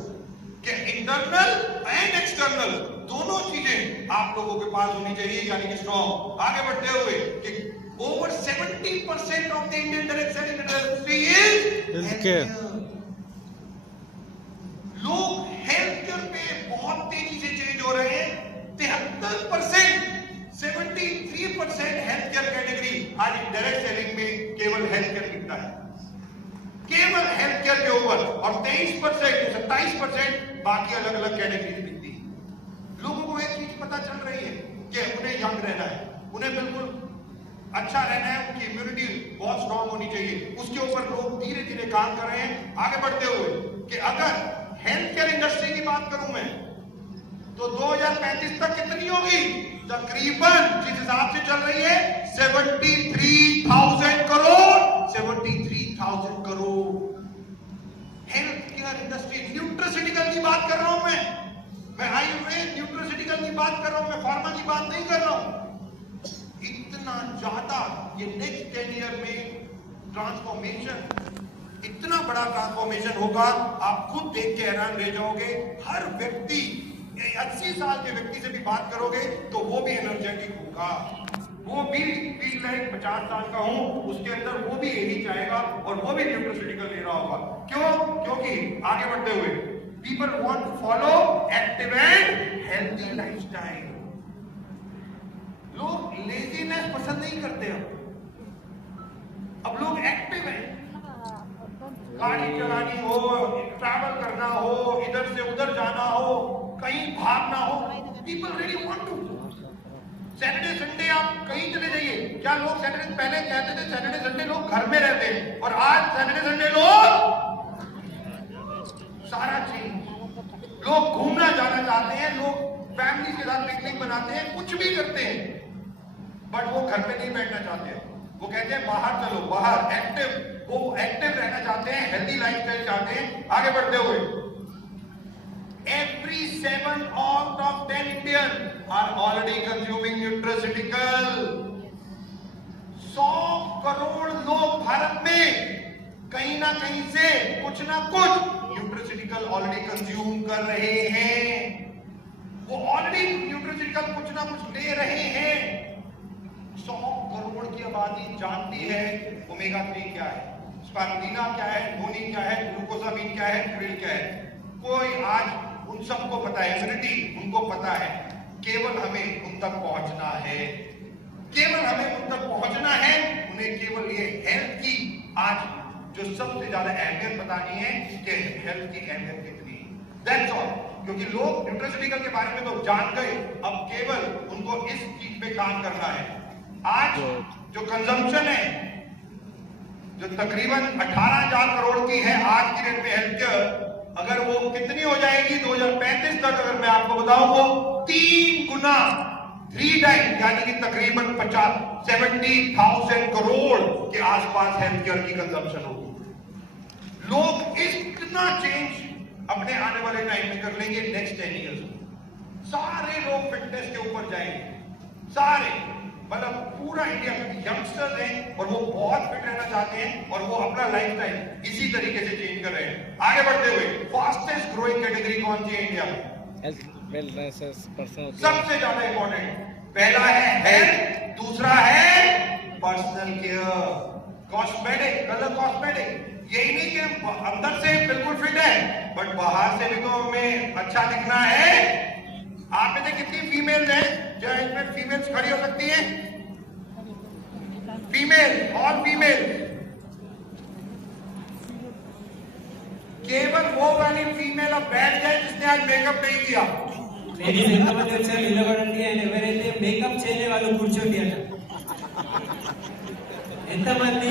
कि इंटरनल एंड एक्सटर्नल दोनों चीजें आप लोगों के पास होनी चाहिए, यानी कि स्ट्रॉन्ग। आगे बढ़ते हुए कि over 70% of the Indian direct selling industry is healthcare. लोग हेल्थ केयर पे बहुत तेजी से चेंज हो रहे हैं। 73%, 73% हेल्थ केयर कैटेगरी आज डायरेक्ट सेलिंग में केवल हेल्थ केयर बिकता है, केवल हेल्थ केयर के ऊपर। और 23%, 27% बाकी अलग अलग कैटेगरी बिकती है। लोगों को एक चीज पता चल रही है कि उन्हें यंग रहना है, उन्हें बिल्कुल अच्छा रहना है, उनकी इम्यूनिटी बहुत स्ट्रांग होनी चाहिए। उसके ऊपर लोग धीरे धीरे काम कर रहे हैं। आगे बढ़ते हुए कि अगर हेल्थ केयर इंडस्ट्री की बात करूं मैं, तो 2035 तक कितनी होगी? तकरीबन जिस हिसाब से चल रही है 73,000 crore, 73,000 crore health care industry. Nutraceutical की बात कर रहा हूं मैं आयुर्वेद न्यूट्रास्यूटिकल की बात कर रहा हूं, मैं फार्मा की बात नहीं कर रहा हूं। इतना ज्यादा ये नेक्स्ट 10 ईयर में ट्रांसफॉर्मेशन, इतना बड़ा ट्रांसफॉर्मेशन होगा, आप खुद देख के हैरान रह जाओगे। हर व्यक्ति, 80 साल के व्यक्ति से भी बात करोगे तो वो भी एनर्जेटिक होगा, वो भी फील लाइक 50 साल का हूं, उसके अंदर वो भी यही चाहेगा और वो भी न्यूट्रास्यूटिकल ले रहा होगा। क्यों? क्योंकि आगे बढ़ते हुए people want to follow active and healthy lifestyle. लोग लेजीनेस पसंद नहीं करते अब लोग एक्टिव हैं। गाड़ी चलानी हो, ट्रैवल करना हो, इधर से उधर जाना हो, कहीं भागना हो, people really want to. Saturday Sunday आप कहीं चले जाइए, क्या लोग सैटरडे, पहले कहते थे सैटरडे संडे लोग घर में रहते हैं, और आज सैटरडे संडे लोग सारा चीज, लोग घूमना जाना चाहते हैं, लोग फैमिली के साथ पिकनिक मनाते हैं, कुछ भी करते हैं, बट वो घर पे नहीं बैठना चाहते हैं। वो कहते हैं बाहर चलो, बाहर एक्टिव, वो एक्टिव रहना चाहते हैं, हेल्दी लाइफस्टाइल चाहते हैं। आगे बढ़ते हुए every 7 out of 10 Indians are already consuming nutraceutical। 100 crore लोग भारत में कहीं ना कहीं से कुछ ना कुछ न्यूट्रास्यूटिकल ऑलरेडी कंज्यूम कर रहे हैं, वो ऑलरेडी न्यूट्रास्यूटिकल कुछ ना कुछ ले रहे हैं। 100 करोड़ की आबादी जानती है ओमेगा 3 क्या है, स्पारुलिना क्या है, धोनी क्या है, ग्लूकोसामिन क्या है, क्रिल क्या है। कोई आज उन सबको पता है, इम्यूनिटी उनको पता है, केवल हमें उन तक पहुंचना है, केवल हमें उन तक पहुंचना है। उन्हें केवल ये हेल्थ की आज जो सबसे ज्यादा अहमियत बतानी है कि हेल्थ की अहमियत कितनी है, दैट्स ऑल। क्योंकि लोग न्यूट्रास्यूटिकल के बारे में तो जान गए, अब केवल उनको इस चीज पे काम करना है। आज जो कंजम्पशन है, जो तकरीबन 18,000 करोड़ की है आज की डेट में हेल्थ केयर, अगर वो कितनी हो जाएगी 2035 तक, अगर मैं आपको बताऊं वो 3 गुना, 3 टाइम, यानी कि तकरीबन 70,000 करोड़ के आसपास हेल्थ केयर की कंजम्पशन होगी। लोग इतना चेंज अपने आने वाले टाइम में कर लेंगे। नेक्स्ट 10 ईयर्स में सारे लोग फिटनेस के ऊपर जाएंगे, सारे मतलब पूरा इंडिया में यंगस्टर्स हैं और वो बहुत फिट रहना चाहते हैं और वो अपना लाइफस्टाइल इसी तरीके से चेंज कर रहे हैं। आगे बढ़ते हुए फास्टेस्ट ग्रोइंग कैटेगरी कौन सी है इंडिया में? सबसे ज्यादा इंपॉर्टेंट पहला है हेल्थ, दूसरा है personal care, cosmetic, colour cosmetic. यही नहीं कि अंदर से बिल्कुल फिट है बट बाहर से भी तो हमें अच्छा दिखना है। आप में से कितनी फीमेल्स हैं जो इसमें फीमेल्स खड़ी हो सकती हैं? Female, all female. केवल वो वाली फीमेल अब बैठ जाए जिसने आज मेकअप नहीं किया। లేడీస్ ఎంతమంది వచ్చారు నిలబడండి అండ్ ఎవరైతే మేకప్ చేయని వాళ్ళు కూర్చోండి అట ఎంతమంది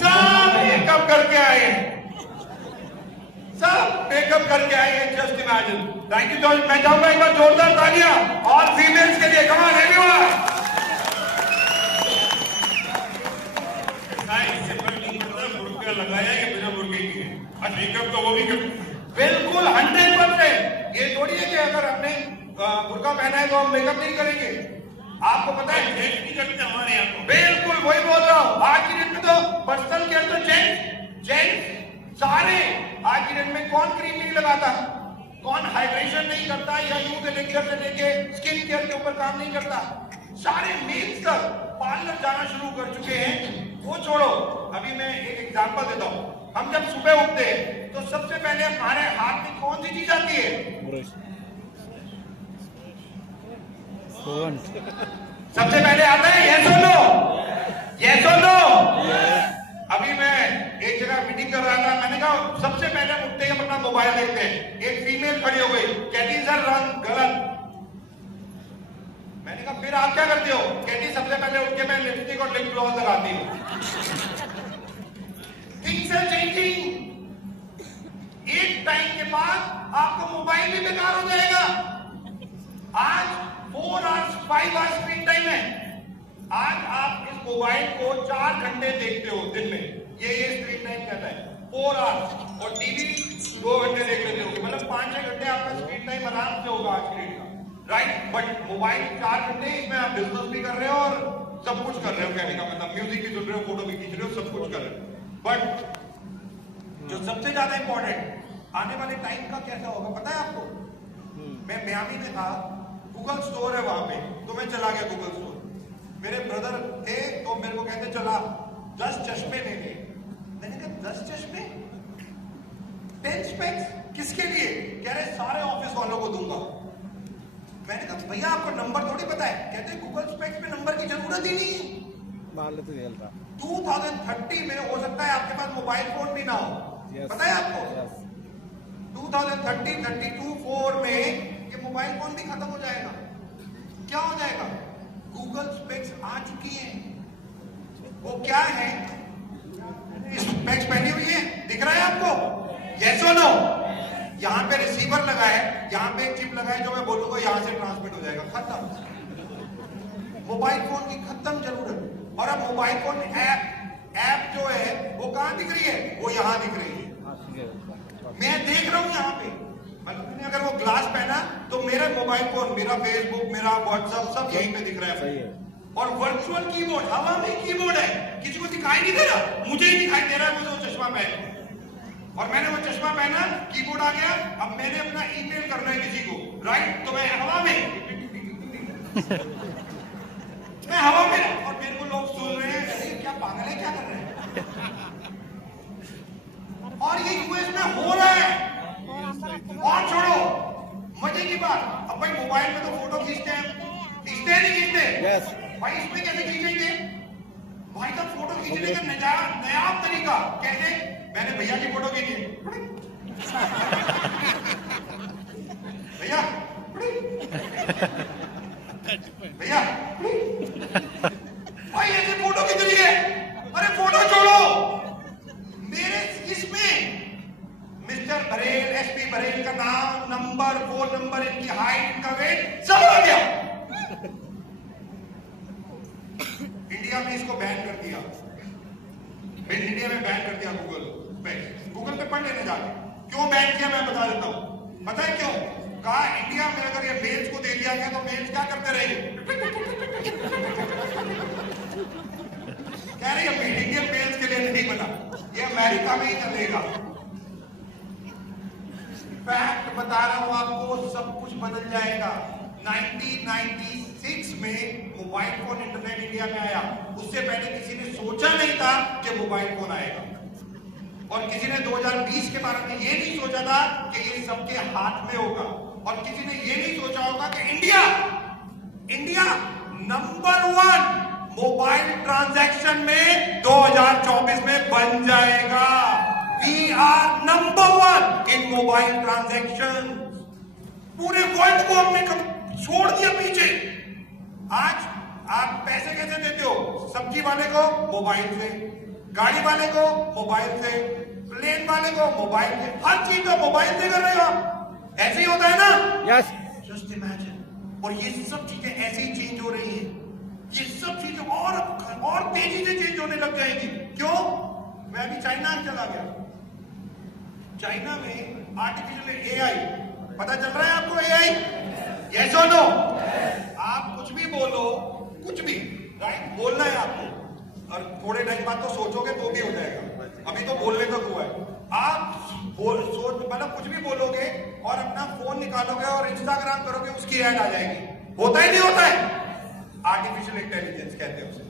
सब मेकअप करके आए हैं, सब मेकअप करके आए हैं। Just imagine. Thank you George. मैं चाहूंगा एक बार जोरदार तालियां ऑल फीमेल्स के लिए। Come on everyone. बुर्का लगाया या बिना बुर्के की है? और मेकअप तो वो भी करते हैं। बिल्कुल 100%। ये थोड़ी है कि अगर हमने बुर्का पहना है तो हम मेकअप नहीं करेंगे। आपको पता है जेंट्स भी करते हैं हमारे यहाँ तो। बिल्कुल वही बोल रहा हूँ। आज की डेट में तो पर्सनल केयर तो जेंट्स सारे। आज की डेट में कौन क्रीम नहीं लगाता, कौन हाइड्रेशन नहीं करता या यूथ एलेक्शन से लेके स्किन केयर के ऊपर काम नहीं करता। सारे मेल्स तक पार्लर जाना शुरू कर चुके हैं। वो छोड़ो, अभी मैं एक एग्जांपल देता हूँ। हम जब सुबह उठते हैं तो सबसे पहले हमारे हाथ में कौन सी चीज आती है? सबसे पहले आता है यस और नो, यस और नो। अभी मैं एक जगह मीटिंग कर रहा था, मैंने कहा सबसे पहले हम उठते ही अपना मोबाइल देखते हैं। एक फीमेल खड़ी हो गई, कहती सर रंग गलत। मैंने कहा फिर आप क्या करते हो? कहती सबसे पहले उठ के मैं लिपस्टिक और लिप ग्लॉस लगाती हूँ। Things are changing. एक टाइम के बाद आपका मोबाइल भी बेकार हो जाएगा। आज 4 आवर्स 5 आवर्स स्क्रीन टाइम है। आज आप इस मोबाइल को 4 घंटे देखते हो दिन में, ये स्क्रीन टाइम कहता है 4 आवर्स। और टीवी 2 घंटे देख लेते हो, मतलब 5-6 घंटे आपका स्क्रीन टाइम आराम से होगा आज स्क्रीन का, राइट। बट मोबाइल 4 घंटे, इसमें आप बिजनेस भी कर रहे हो और सब कुछ कर रहे हो। कहने का मतलब म्यूजिक भी सुन रहे हो, फोटो भी खींच रहे हो, सब कुछ कर रहे हो। बट जो सबसे ज्यादा इंपॉर्टेंट आने वाले टाइम का कैसा होगा पता है आपको? मैं मियामी में था, गूगल स्टोर है वहां पे, तो मैं चला गया गूगल स्टोर। मेरे ब्रदर थे तो मेरे को कहते चला 10 चश्मे लेने। मैंने कहा 10 चश्मे, 10 स्पेक्स किसके लिए? कह रहे सारे ऑफिस वालों को दूंगा। मैंने कहा भैया आपको नंबर थोड़ी पता है? कहते गूगल स्पेक्स में नंबर की जरूरत ही नहीं। 2030 में हो सकता है आपके पास मोबाइल फोन भी ना हो। पता है आपको? 2030-32 4 में ये मोबाइल फोन भी खत्म हो जाएगा। क्या हो जाएगा? गूगल स्पेक्स आ चुकी है। वो क्या है? स्पेक्स पहनी हुई है, दिख रहा है आपको? यस और नो? यहाँ पे रिसीवर लगा है, यहाँ पे एक चिप लगा है, जो मैं बोलूंगा यहाँ से ट्रांसमिट हो जाएगा। खत्म। मोबाइल फोन की खत्म जरूरत। और अब मोबाइल फोन ऐप जो है वो कहाँ दिख रही है? वो यहाँ दिख रही है। मैं देख रहा हूं यहाँ पे, मतलब अगर वो ग्लास पहना तो मेरा मोबाइल फोन, मेरा फेसबुक, मेरा व्हाट्सएप सब यहीं पे दिख रहा है। और वर्चुअल कीबोर्ड, हवा में कीबोर्ड है, किसी को दिखाई नहीं दे रहा, मुझे ही दिखाई दे रहा है। मुझे वो चश्मा पहना और मैंने वो चश्मा पहना, कीबोर्ड आ गया। अब मैंने अपना ईमेल करना है किसी को, राइट? तो मैं हवा में मैं हवा में, और मेरे को लोग सुन रहे हैं, अरे क्या पागल है, क्या कर रहे हैं? और ये यूएस में हो रहा है। और छोड़ो मजे की बात, अब भाई मोबाइल में तो फोटो खींचते हैं नहीं खींचते? yes. भाई इसमें कैसे खींचेंगे? भाई साहब फोटो खींचने का नया तरीका कैसे? मैंने भैया की फोटो खींची, भैया भैया भाई ऐसे फोटो खींच रही है। अरे फोटो छोड़ो, मेरे इसमें मिस्टर बरेल, एसपी बरेल का नाम, नंबर, फोन नंबर, इनकी हाइट, इनका वेट सब आ गया। इंडिया में इसको बैन कर दिया। इंडिया में बैन कर दिया गूगल पे पढ़ लेने जाके। क्यों बैन किया मैं बता देता हूं। पता है क्यों? कहा इंडिया में अगर ये मेल्स को दे दिया गया तो मेल्स क्या करते रहेंगे? अमेरिका में ही चलेगा। फैक्ट बता रहा हूं आपको, सब कुछ बदल जाएगा। 1996 में मोबाइल फोन इंटरनेट इंडिया में आया, उससे पहले किसी ने सोचा नहीं था कि मोबाइल फोन आएगा, और किसी ने 2020 के बारे में ये नहीं सोचा था कि ये सबके हाथ में होगा, और किसी ने ये नहीं सोचा होगा कि इंडिया नंबर 1 मोबाइल ट्रांजैक्शन में 2024 में बन जाएगा। We are number 1 in mobile transaction. पूरे वर्ल्ड को हमने छोड़ दिया पीछे। आज आप पैसे कैसे देते हो? सब्जी वाले को मोबाइल से, गाड़ी वाले को मोबाइल से, प्लेन वाले को मोबाइल से, हर चीज को मोबाइल से कर रहे हो आप। ऐसे ही होता है ना? यस। Just imagine. और ये सब चीजें ऐसे ही चेंज हो रही हैं। ये सब चीजें और तेजी से चेंज होने लग जाएंगी। क्यों? मैं अभी चाइना चला गया। चाइना में आर्टिफिशियल एआई, पता चल रहा है आपको? एआई, यस और नो? आप कुछ भी बोलो, कुछ भी, राइट, बोलना है आपको, और थोड़े टाइम बाद तो सोचोगे तो भी हो जाएगा। अभी तो बोलने तक हुआ है। आप मतलब कुछ भी बोलोगे और अपना फोन निकालोगे और इंस्टाग्राम करोगे, उसकी ऐड आ जाएगी। होता ही नहीं होता है? आर्टिफिशियल इंटेलिजेंस कहते हैं उसे,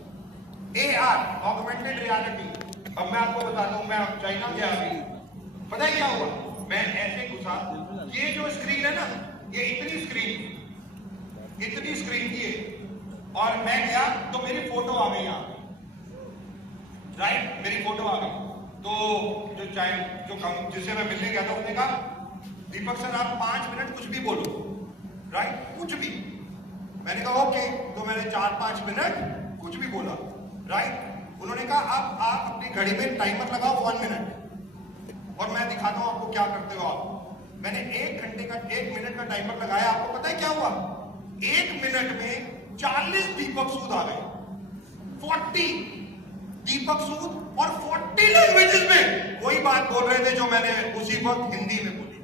एआर, ऑगमेंटेड रियलिटी। अब मैं आपको बताता हूं, मैं चाइना गया अभी, पता है क्या हुआ? मैं ऐसे घुसा, ये जो स्क्रीन है ना, ये इतनी स्क्रीन की है, और मैं गया तो मेरी फोटो आ गई यहाँ, राइट, मेरी फोटो आ गई। तो जिससे मैं मिलने गया था उसने कहा, दीपक सर आप 5 मिनट कुछ भी बोलो, राइट, कुछ भी। मैंने कहा ओके, तो मैंने 4-5 मिनट कुछ भी बोला, राइट। उन्होंने कहा आप अपनी घड़ी में टाइमर लगाओ 1 मिनट, और मैं दिखाता हूं आपको क्या करते हो आप। मैंने 1 मिनट का टाइमर लगाया। आपको पता है क्या हुआ? 1 मिनट में 40 दीपक सूद आ गए, 40 दीपक सूद, और 40 लैंग्वेजेस में वही बात बोल रहे थे जो मैंने उसी वक्त हिंदी में बोली।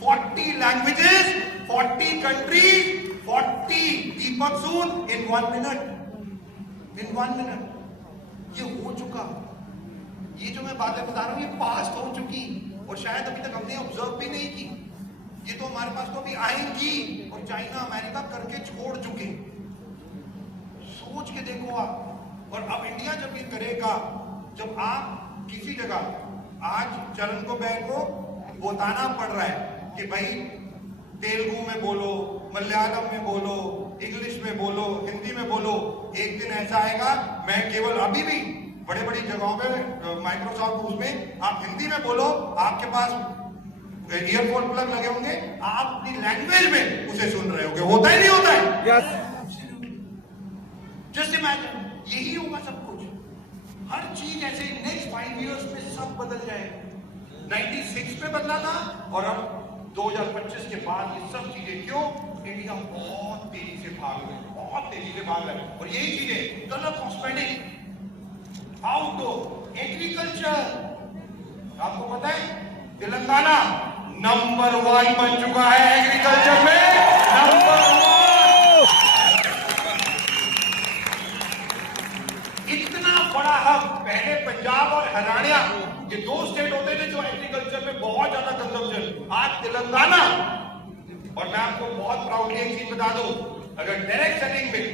40 लैंग्वेजेस, 40 कंट्रीज, 40 दीपक सूद इन 1 मिनट। इन 1 मिनट ये हो चुका। ये जो मैं बातें बता रहा हूं, ये पास्ट हो चुकी, और शायद अभी तक हमने ऑब्जर्व भी नहीं की। ये तो हमारे पास तो अभी आएंगी, और चाइना अमेरिका करके छोड़ चुके। सोच के देखो आप। और अब इंडिया जब ये करेगा, जब आप किसी जगह, आज चरण को बैग को बताना पड़ रहा है कि भाई तेलुगु में बोलो, मलयालम में बोलो, इंग्लिश में बोलो, हिंदी में बोलो। एक दिन ऐसा आएगा, मैं केवल अभी भी बड़े बड़ी जगहों पे माइक्रोसॉफ्ट उसमें आप हिंदी में बोलो, आपके पास ईयरफोन प्लग लगे होंगे, आप अपनी लैंग्वेज में उसे सुन रहे होंगे। होता ही नहीं होता है? जस्ट इमेजिन, यही होगा सब कुछ। हर चीज ऐसे नेक्स्ट 5 इयर्स में सब बदल जाएगा। 96 में बदला था, और अब 2025 के बाद ये सब चीजें। क्यों? इंडिया बहुत तेजी से भाग रहा है, बहुत तेजी से भाग रहा है। और यही चीजें, कलर कॉस्मेटिक, आउटडोर, एग्रीकल्चर। आपको पता है तेलंगाना नंबर 1 बन चुका है एग्रीकल्चर में, नंबर 1। इतना बड़ा हब। पहले पंजाब और हरियाणा, ये 2 स्टेट होते थे जो एग्रीकल्चर में बहुत ज्यादा कंजम्पशन। आज तेलंगाना। और मैं आपको बहुत प्राउडली एक चीज बता दूं, अगर डायरेक्ट सेलिंग में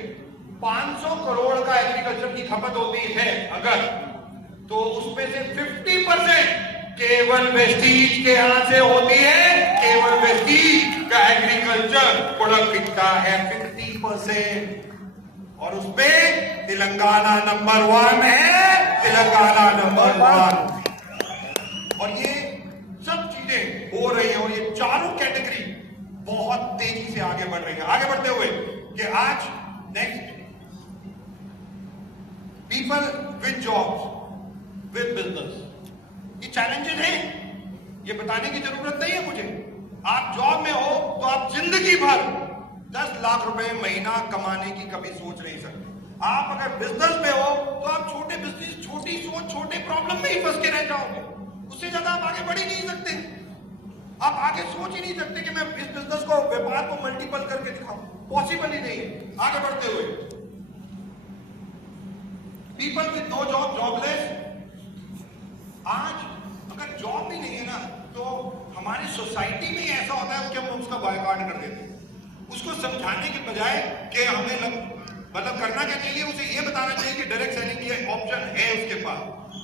500 करोड़ का एग्रीकल्चर की खपत होती है अगर, तो उसमें से 50% केवल वेस्टीज के यहां से होती है। केवल वेस्टीज का एग्रीकल्चर प्रोडक्ट बिकता है 50%, और उसमें तेलंगाना नंबर 1 है। तेलंगाना नंबर 1। और ये सब चीजें हो रही है, और ये चारों कैटेगरी बहुत तेजी से आगे बढ़ रही है। आगे बढ़ते हुए कि आज next people with jobs, with business, ये चैलेंजेस हैं, ये बताने की जरूरत नहीं है मुझे। आप जॉब में हो तो आप जिंदगी भर 10 लाख रुपए महीना कमाने की कभी सोच नहीं सकते। आप अगर बिजनेस में हो तो आप छोटे बिजनेस, छोटी सोच, छोटे प्रॉब्लम में ही फंस के रह जाओगे। उससे ज्यादा आप आगे बढ़ ही नहीं सकते। आप आगे सोच ही नहीं सकते कि मैं इस बिजनेस को, व्यापार को मल्टीपल करके दिखाऊं। पॉसिबल ही नहीं है। आगे बढ़ते हुए people with no job, jobless, आज अगर जॉब भी नहीं है ना, तो हमारी सोसाइटी में ऐसा होता है कि हम उसका बॉयकॉट कर देते हैं। उसको समझाने के बजाय कि हमें मतलब करना क्या चाहिए, उसे ये बताना चाहिए कि डायरेक्ट सेलिंग की ऑप्शन है उसके पास,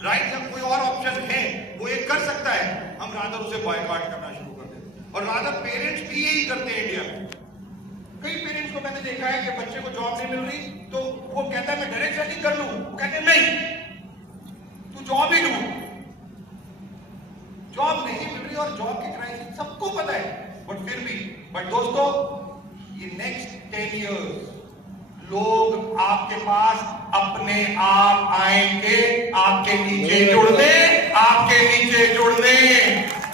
राइट। जब कोई और ऑप्शन है वो ये कर सकता है, हम रादर उसे बॉयकॉट करना शुरू कर देते हैं। और रादर पेरेंट्स भी यही करते हैं इंडिया में। कई पेरेंट्स को मैंने देखा है कि बच्चे को जॉब नहीं मिल रही तो वो कहता है मैं डायरेक्ट सेलिंग कर लूं, वो कहते हैं नहीं, तू जॉब ही ढूंढ। जॉब नहीं मिल रही और जॉब की क्राइसिस सबको पता है, बट दोस्तों ये नेक्स्ट 10 इयर्स लोग आपके पास अपने आप आएंगे, आपके नीचे जुड़ने,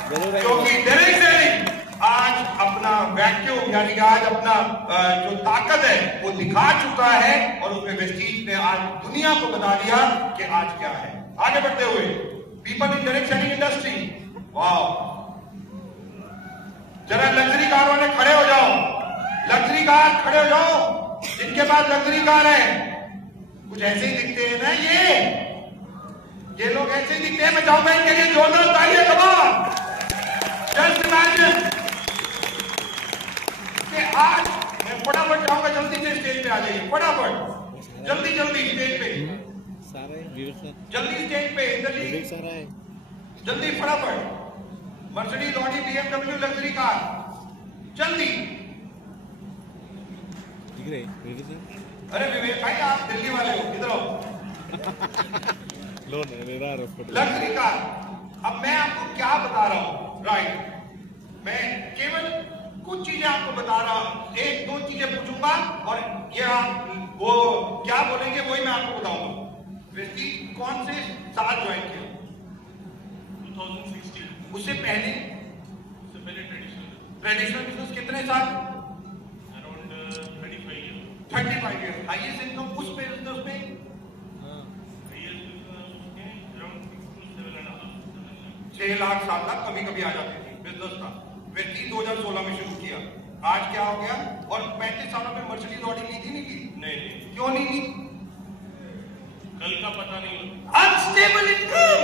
क्योंकि डायरेक्ट सेलिंग आज अपना वैक्यूम यानी कि आज अपना जो ताकत है वो दिखा चुका है और उसमें वेस्टीज ने आज दुनिया को बता दिया कि आज क्या है। आगे बढ़ते हुए people in direct selling industry, वाह, जरा लग्जरी कार वाले खड़े हो जाओ, लग्जरी कार खड़े हो जाओ, जिनके पास लग्जरी कार है। कुछ ऐसे ही दिखते हैं ना ये लोग ऐसे ही दिखते हैं। मैं चाहूंगा इनके लिए जोरदार तालियां दबाओ। जस्ट इमेजिन कि आज मैं फटाफट चाहूंगा जल्दी से स्टेज पे आ जाइए, फटाफट जल्दी स्टेज पे, जल्दी स्टेज पे, जल्दी फटाफट। Mercedes, Audi, BMW luxury car, जल्दी। अरे विवेक भाई आप दिल्ली वाले हो, इधर आओ। लग्जरी कार, अब मैं आपको क्या बता रहा हूं, राइट। मैं केवल कुछ चीजें आपको बता रहा हूं, 1-2 चीजें पूछूंगा और ये आप वो क्या बोलेंगे वही मैं आपको बताऊंगा। वेस्टीज कौन से साल ज्वाइन किया? 2016। उससे पहले ट्रेडिशनल बिजनेस कितने साल? Around 35 year. हाईएस्ट इनकम उस बिजनेस में 6 लाख 7 लाख कभी आ जाती थी बिजनेस का। वेस्टीज 2016 में शुरू किया, आज क्या हो गया? और 35 सालों में मर्सिडीज, ऑडी ली थी नहीं की? नहीं। क्यों नहीं ली? कल का पता नहीं, अनस्टेबल इनकम,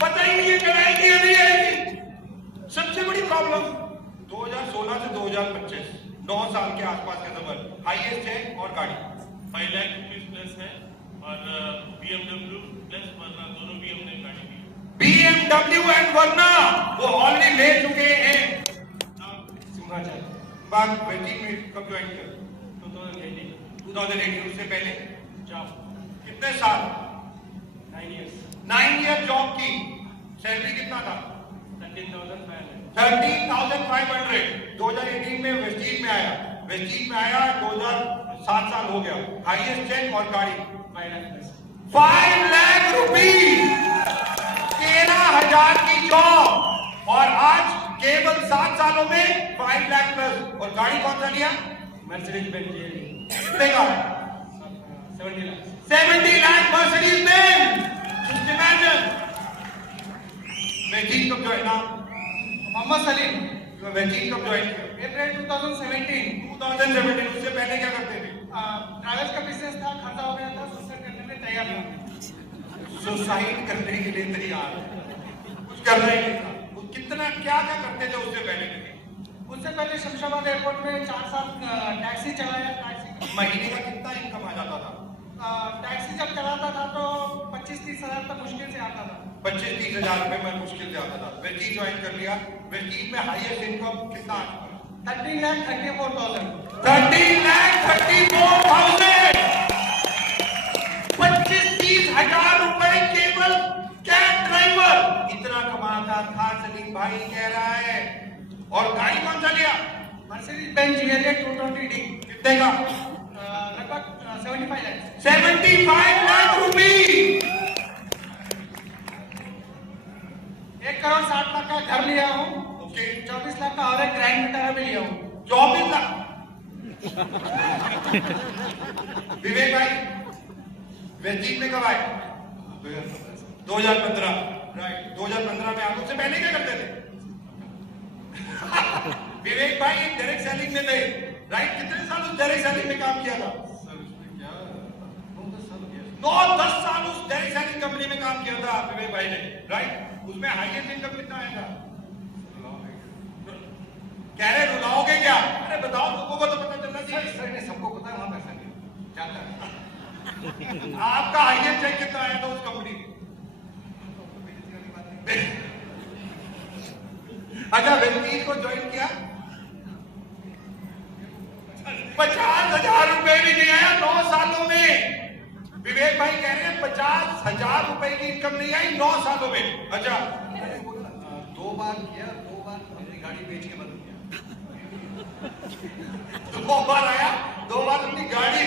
पता ही नहीं है कल आएगी या नहीं आएगी। सबसे बड़ी प्रॉब्लम 2016 से 2025 9 साल के आसपास का सफर, हाईएस्ट है और गाड़ी 5 लाख रुपीज प्लस है और BMW प्लस वर्ना दोनों भी हमने गाड़ी दी। BMW एंड वर्ना वो ऑलरेडी ले चुके हैं। सुनना चाहिए बात। वेस्टीज में कब ज्वाइन किया? 2018। उससे पहले जॉब कितने साल? 9 ईयर जॉब की। सैलरी कितना था? 13,500। 2018 में वेस्टीज में आया, 2007 साल हो गया। हाईएस्ट चेक और गाड़ी 5 लाख रुपीज, 13,000 की जॉब और आज केवल 7 सालों में 5 लाख प्लस। और गाड़ी कौन सा लिया? Mercedes Benz. कितने का? 70 lakh Mercedes Benz. Just imagine. Vestige कब ज्वाइन? मोहम्मद सलीम। वेस्टीज कब ज्वाइन किया? अप्रैल 2017। उससे पहले क्या करते थे? ट्रैवल्स का बिजनेस था, खर्चा हो गया था, सुसाइड करने में तैयार था। सुसाइड करने के लिए तैयार, कुछ करना ही नहीं था। वो कितना क्या करते थे उससे पहले? उससे पहले शमशाबाद एयरपोर्ट में 4 साल टैक्सी चलाया। टैक्सी महीने का कितना इनकम आ जाता था? टैक्सी जब चलाता था तो 25-30 हजार तक मुश्किल से आता था। 25-30 हजार रुपए में मुश्किल से आता था। वेस्टीज ज्वाइन कर लिया। वेस्टीज में हाईएस्ट इनकम कितना आ चुका? 13,34,000। 13,34,000। 25-30 हजार रुपए केवल कैब ड्राइवर इतना कमाता था। सलीम भाई कह रहा है। और गाड़ी कौन सा लिया? Mercedes Benz GLA 220D। कितने का? लगभग 75 लाख। 75 लाख रुपए। 1 करोड़ 60 लाख का घर लिया हूँ। 24 लाख का और एक ग्रैंड विटारा भी लिया हूँ। 24 लाख। विवेक भाई वेस्टीज में कब आए? 2015। राइट। 2015 में आप उससे पहले क्या करते थे? विवेक भाई एक डायरेक्ट सेलिंग में थे, राइट। कितने साल उस डायरेक्ट सेलिंग में काम किया था? 9-10 साल उस डायरेक्ट सेलिंग कंपनी में काम किया था विवेक भाई ने, राइट? उसमें हाईएस्ट इनकम कितना आया था? कह रहे रुलाओगे क्या? अरे बताओ, लोगों को तो पता चलना चाहिए। सर ने सबको पता है, वहां पैसा नहीं जाता है। आपका हाईएस्ट चेक कितना आया था उस कंपनी में? अच्छा, वेंकीज को ज्वाइन किया, 50,000 रुपए भी नहीं आया 9 सालों में। विवेक भाई कह रहे हैं 50,000 रुपए की इनकम नहीं आई 9 सालों में। अच्छा, 2 बार किया, 2 बार अपनी गाड़ी बेच के बंद किया। 2 बार आया, 2 बार अपनी गाड़ी।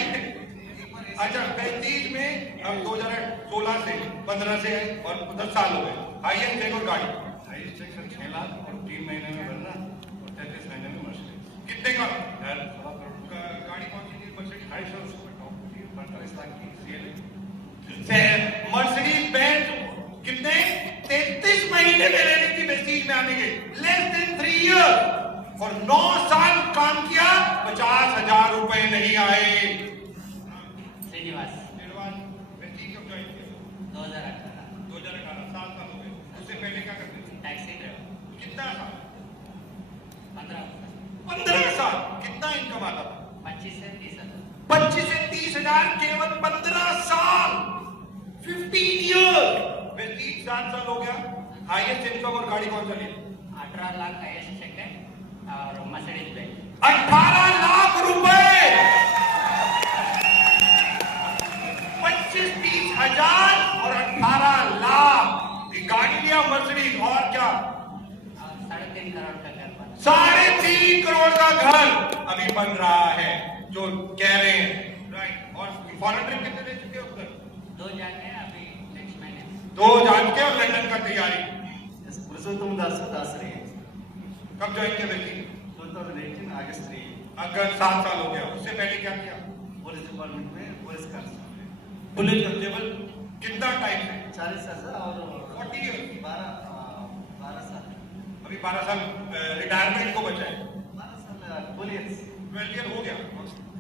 अच्छा, 35 में अब 2016 से 15 से और 10 साल हो गए। हाईएस्ट चेक और गाड़ी हाईएस्ट चेक सर 6 लाख और 3 महीने में भरना और 33 महीने में मर्सिडीज। कितने का? गाड़ी कौन सी थी? मर्सिडीज 250 45 लाख की CLA। मर्सिडीज बेंज कितने? 33 महीने में लेने की प्रेस्टीज में आने के, लेस देन 3 ईयर, और 9 साल काम किया, 50,000 रुपए नहीं आए। श्रीनिवास प्रेस्टीज कब ज्वाइन किया? 2018 2018, 7 साल हो गए। उससे पहले क्या करते थे? टैक्सी ड्राइवर कितना साल? 15 साल। कितना इनकम आता था? 25 से 30,000 25 से 30,000 केवल 15 साल, 15 ईयर। प्रेस्टीज 7 साल हो गया। हाईएस्ट इनकम और गाड़ी कौन सा लिया? 18 लाख हाईएस्ट चेक है और मर्सिडीज बेंज 18 लाख रुपए। 25-30 हजार और 18 लाख की गाड़ी लिया, मर्सिडीज, और क्या? और 3.5 करोड़ का घर बना। 3.5 करोड़ का घर अभी बन रहा है, जो कह रहे हैं, राइट? और फॉरेन ट्रिप कितने दे चुके हो उधर? 2 जाके अभी नेक्स्ट महीने 2 जान के और लंदन का तैयारी। पुरुषोत्तम दास रही है। कब ज्वाइन किया बेटी? 2018 अगस्त 3 अगर 7 साल हो गया। उससे पहले क्या किया? पुलिस डिपार्टमेंट में पुलिस कांस्टेबल। पुलिस कांस्टेबल कितना टाइम है? 40 साल और 40 ईयर। 12 साल। अभी 12 साल रिटायरमेंट को बचा है। 12 साल पुलिस 12 ईयर हो गया।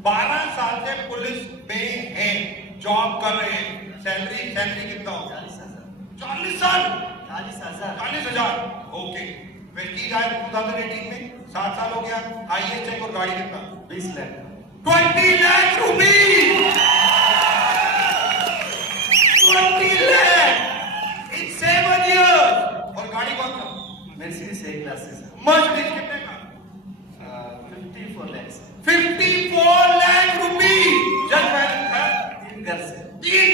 12 साल से पुलिस में हैं, जॉब कर रहे हैं। सैलरी कितना हो? 40,000। 40 साल 40,000। 40,000। ओके। वेंकीज आए 2018 में, 7 साल हो गया। हाईएस्ट चेक और गाड़ी कितना? 20 लाख। 20 लाख रुपीज। 20 लाख इन 7 years। और गाड़ी कौन सा? मर्सिडीज A क्लास है सर। मर्सिडीज कितने का? 54 लाख। 54 लाख रुपीज। जस्ट मैंने 3 घर से। 3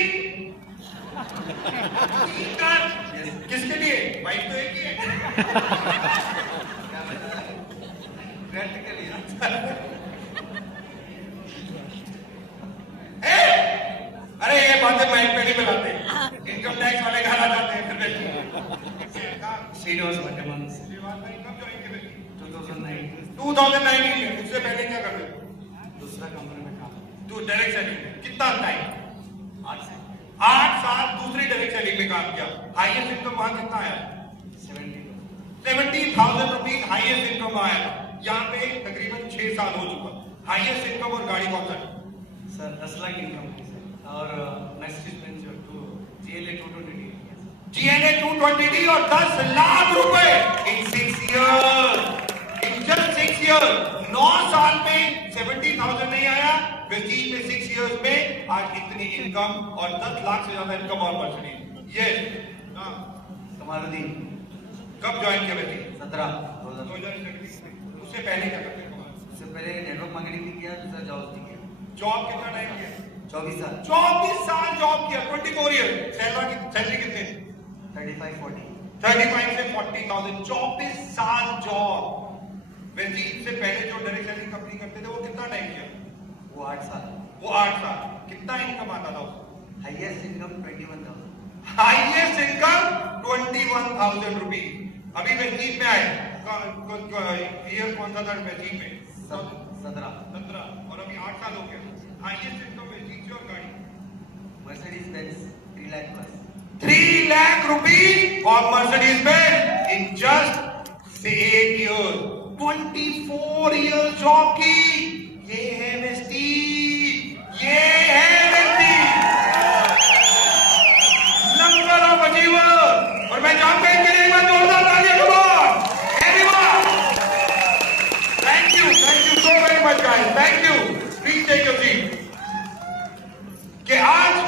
कार। किसके लिए? बाइक तो एक ही है। रेंट के लिए। अरे ये बातें माइक पे नहीं बनाते, इनकम टैक्स वाले घर आ जाते हैं। श्रीनिवास भट्टमन। श्रीनिवास भाई कब ज्वाइन किए? 2019 में। उससे पहले क्या करते? दूसरा कंपनी में काम। तू डायरेक्ट सेलिंग में कितना टाइम? 8 से 8 साल दूसरी डायरेक्ट सेलिंग में काम किया। हाईएस्ट इनकम वहां कितना आया? 70,000 रुपीज हाईएस्ट इनकम आया। यहाँ पे तकरीबन 6 साल हो चुका। हाईएस्ट इनकम और गाड़ी कौन सा है? सर 10 लाख इनकम है सर। और Mercedes Benz GLA 220D। GLA 220D और 10 लाख रुपए इन 6 years। In just 6 years। 9 साल में 70,000 नहीं आया, प्रेस्टीज में 6 years में आज इतनी इनकम और 10 लाख से ज्यादा इनकम और मर्सिडीज। ये कमारुद्दीन। कब ज्वाइन किया बेटी? 17 उससे पहले क्या करते थे? उससे पहले नेटवर्क मार्केटिंग किया, दूसरा जॉब किया। जॉब कितना टाइम किया? 24 साल। 24 साल जॉब किया। 24 ईयर। सैलरी कितने? 35-40। 35 से 40,000। 24 साल जॉब। वेंजीज से पहले जो डायरेक्ट सेलिंग कंपनी करते थे वो कितना टाइम किया? वो 8 साल। वो 8 साल। कितना इनकम आता था उसको? Highest income 21,000। Highest income 21,000 rupees. अभी वेंजीज में आए, ईयर कौन सा था वेंजीज में? 17। 17। और अभी 8 साल हो गया। हाईएस्ट इनकम वेंजीज से और गाड़ी Mercedes Benz 3 lakh plus. 3 lakh rupees और Mercedes Benz in just 8 years। 24 years job की। ये है वेस्टीज। ये है Vestige. Much guys, thank you, please take your seat. कि आज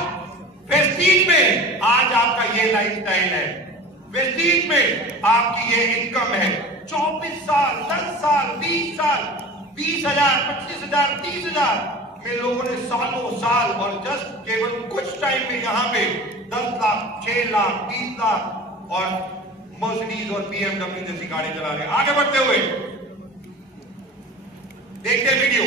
वेस्टीज में आज आपका ये लाइफस्टाइल है, वेस्टीज में आपकी ये इनकम है। 24 साल, 10 साल, 20 साल, 20,000, 25,000, 30,000 में लोगों ने सालों साल और जस्ट केवल कुछ टाइम में यहाँ पे 10 लाख, 6 लाख, 30 लाख और मर्सिडीज और BMW जैसी गाड़ी चला रहे हैं। आगे बढ़ते हुए देखते हैं वीडियो।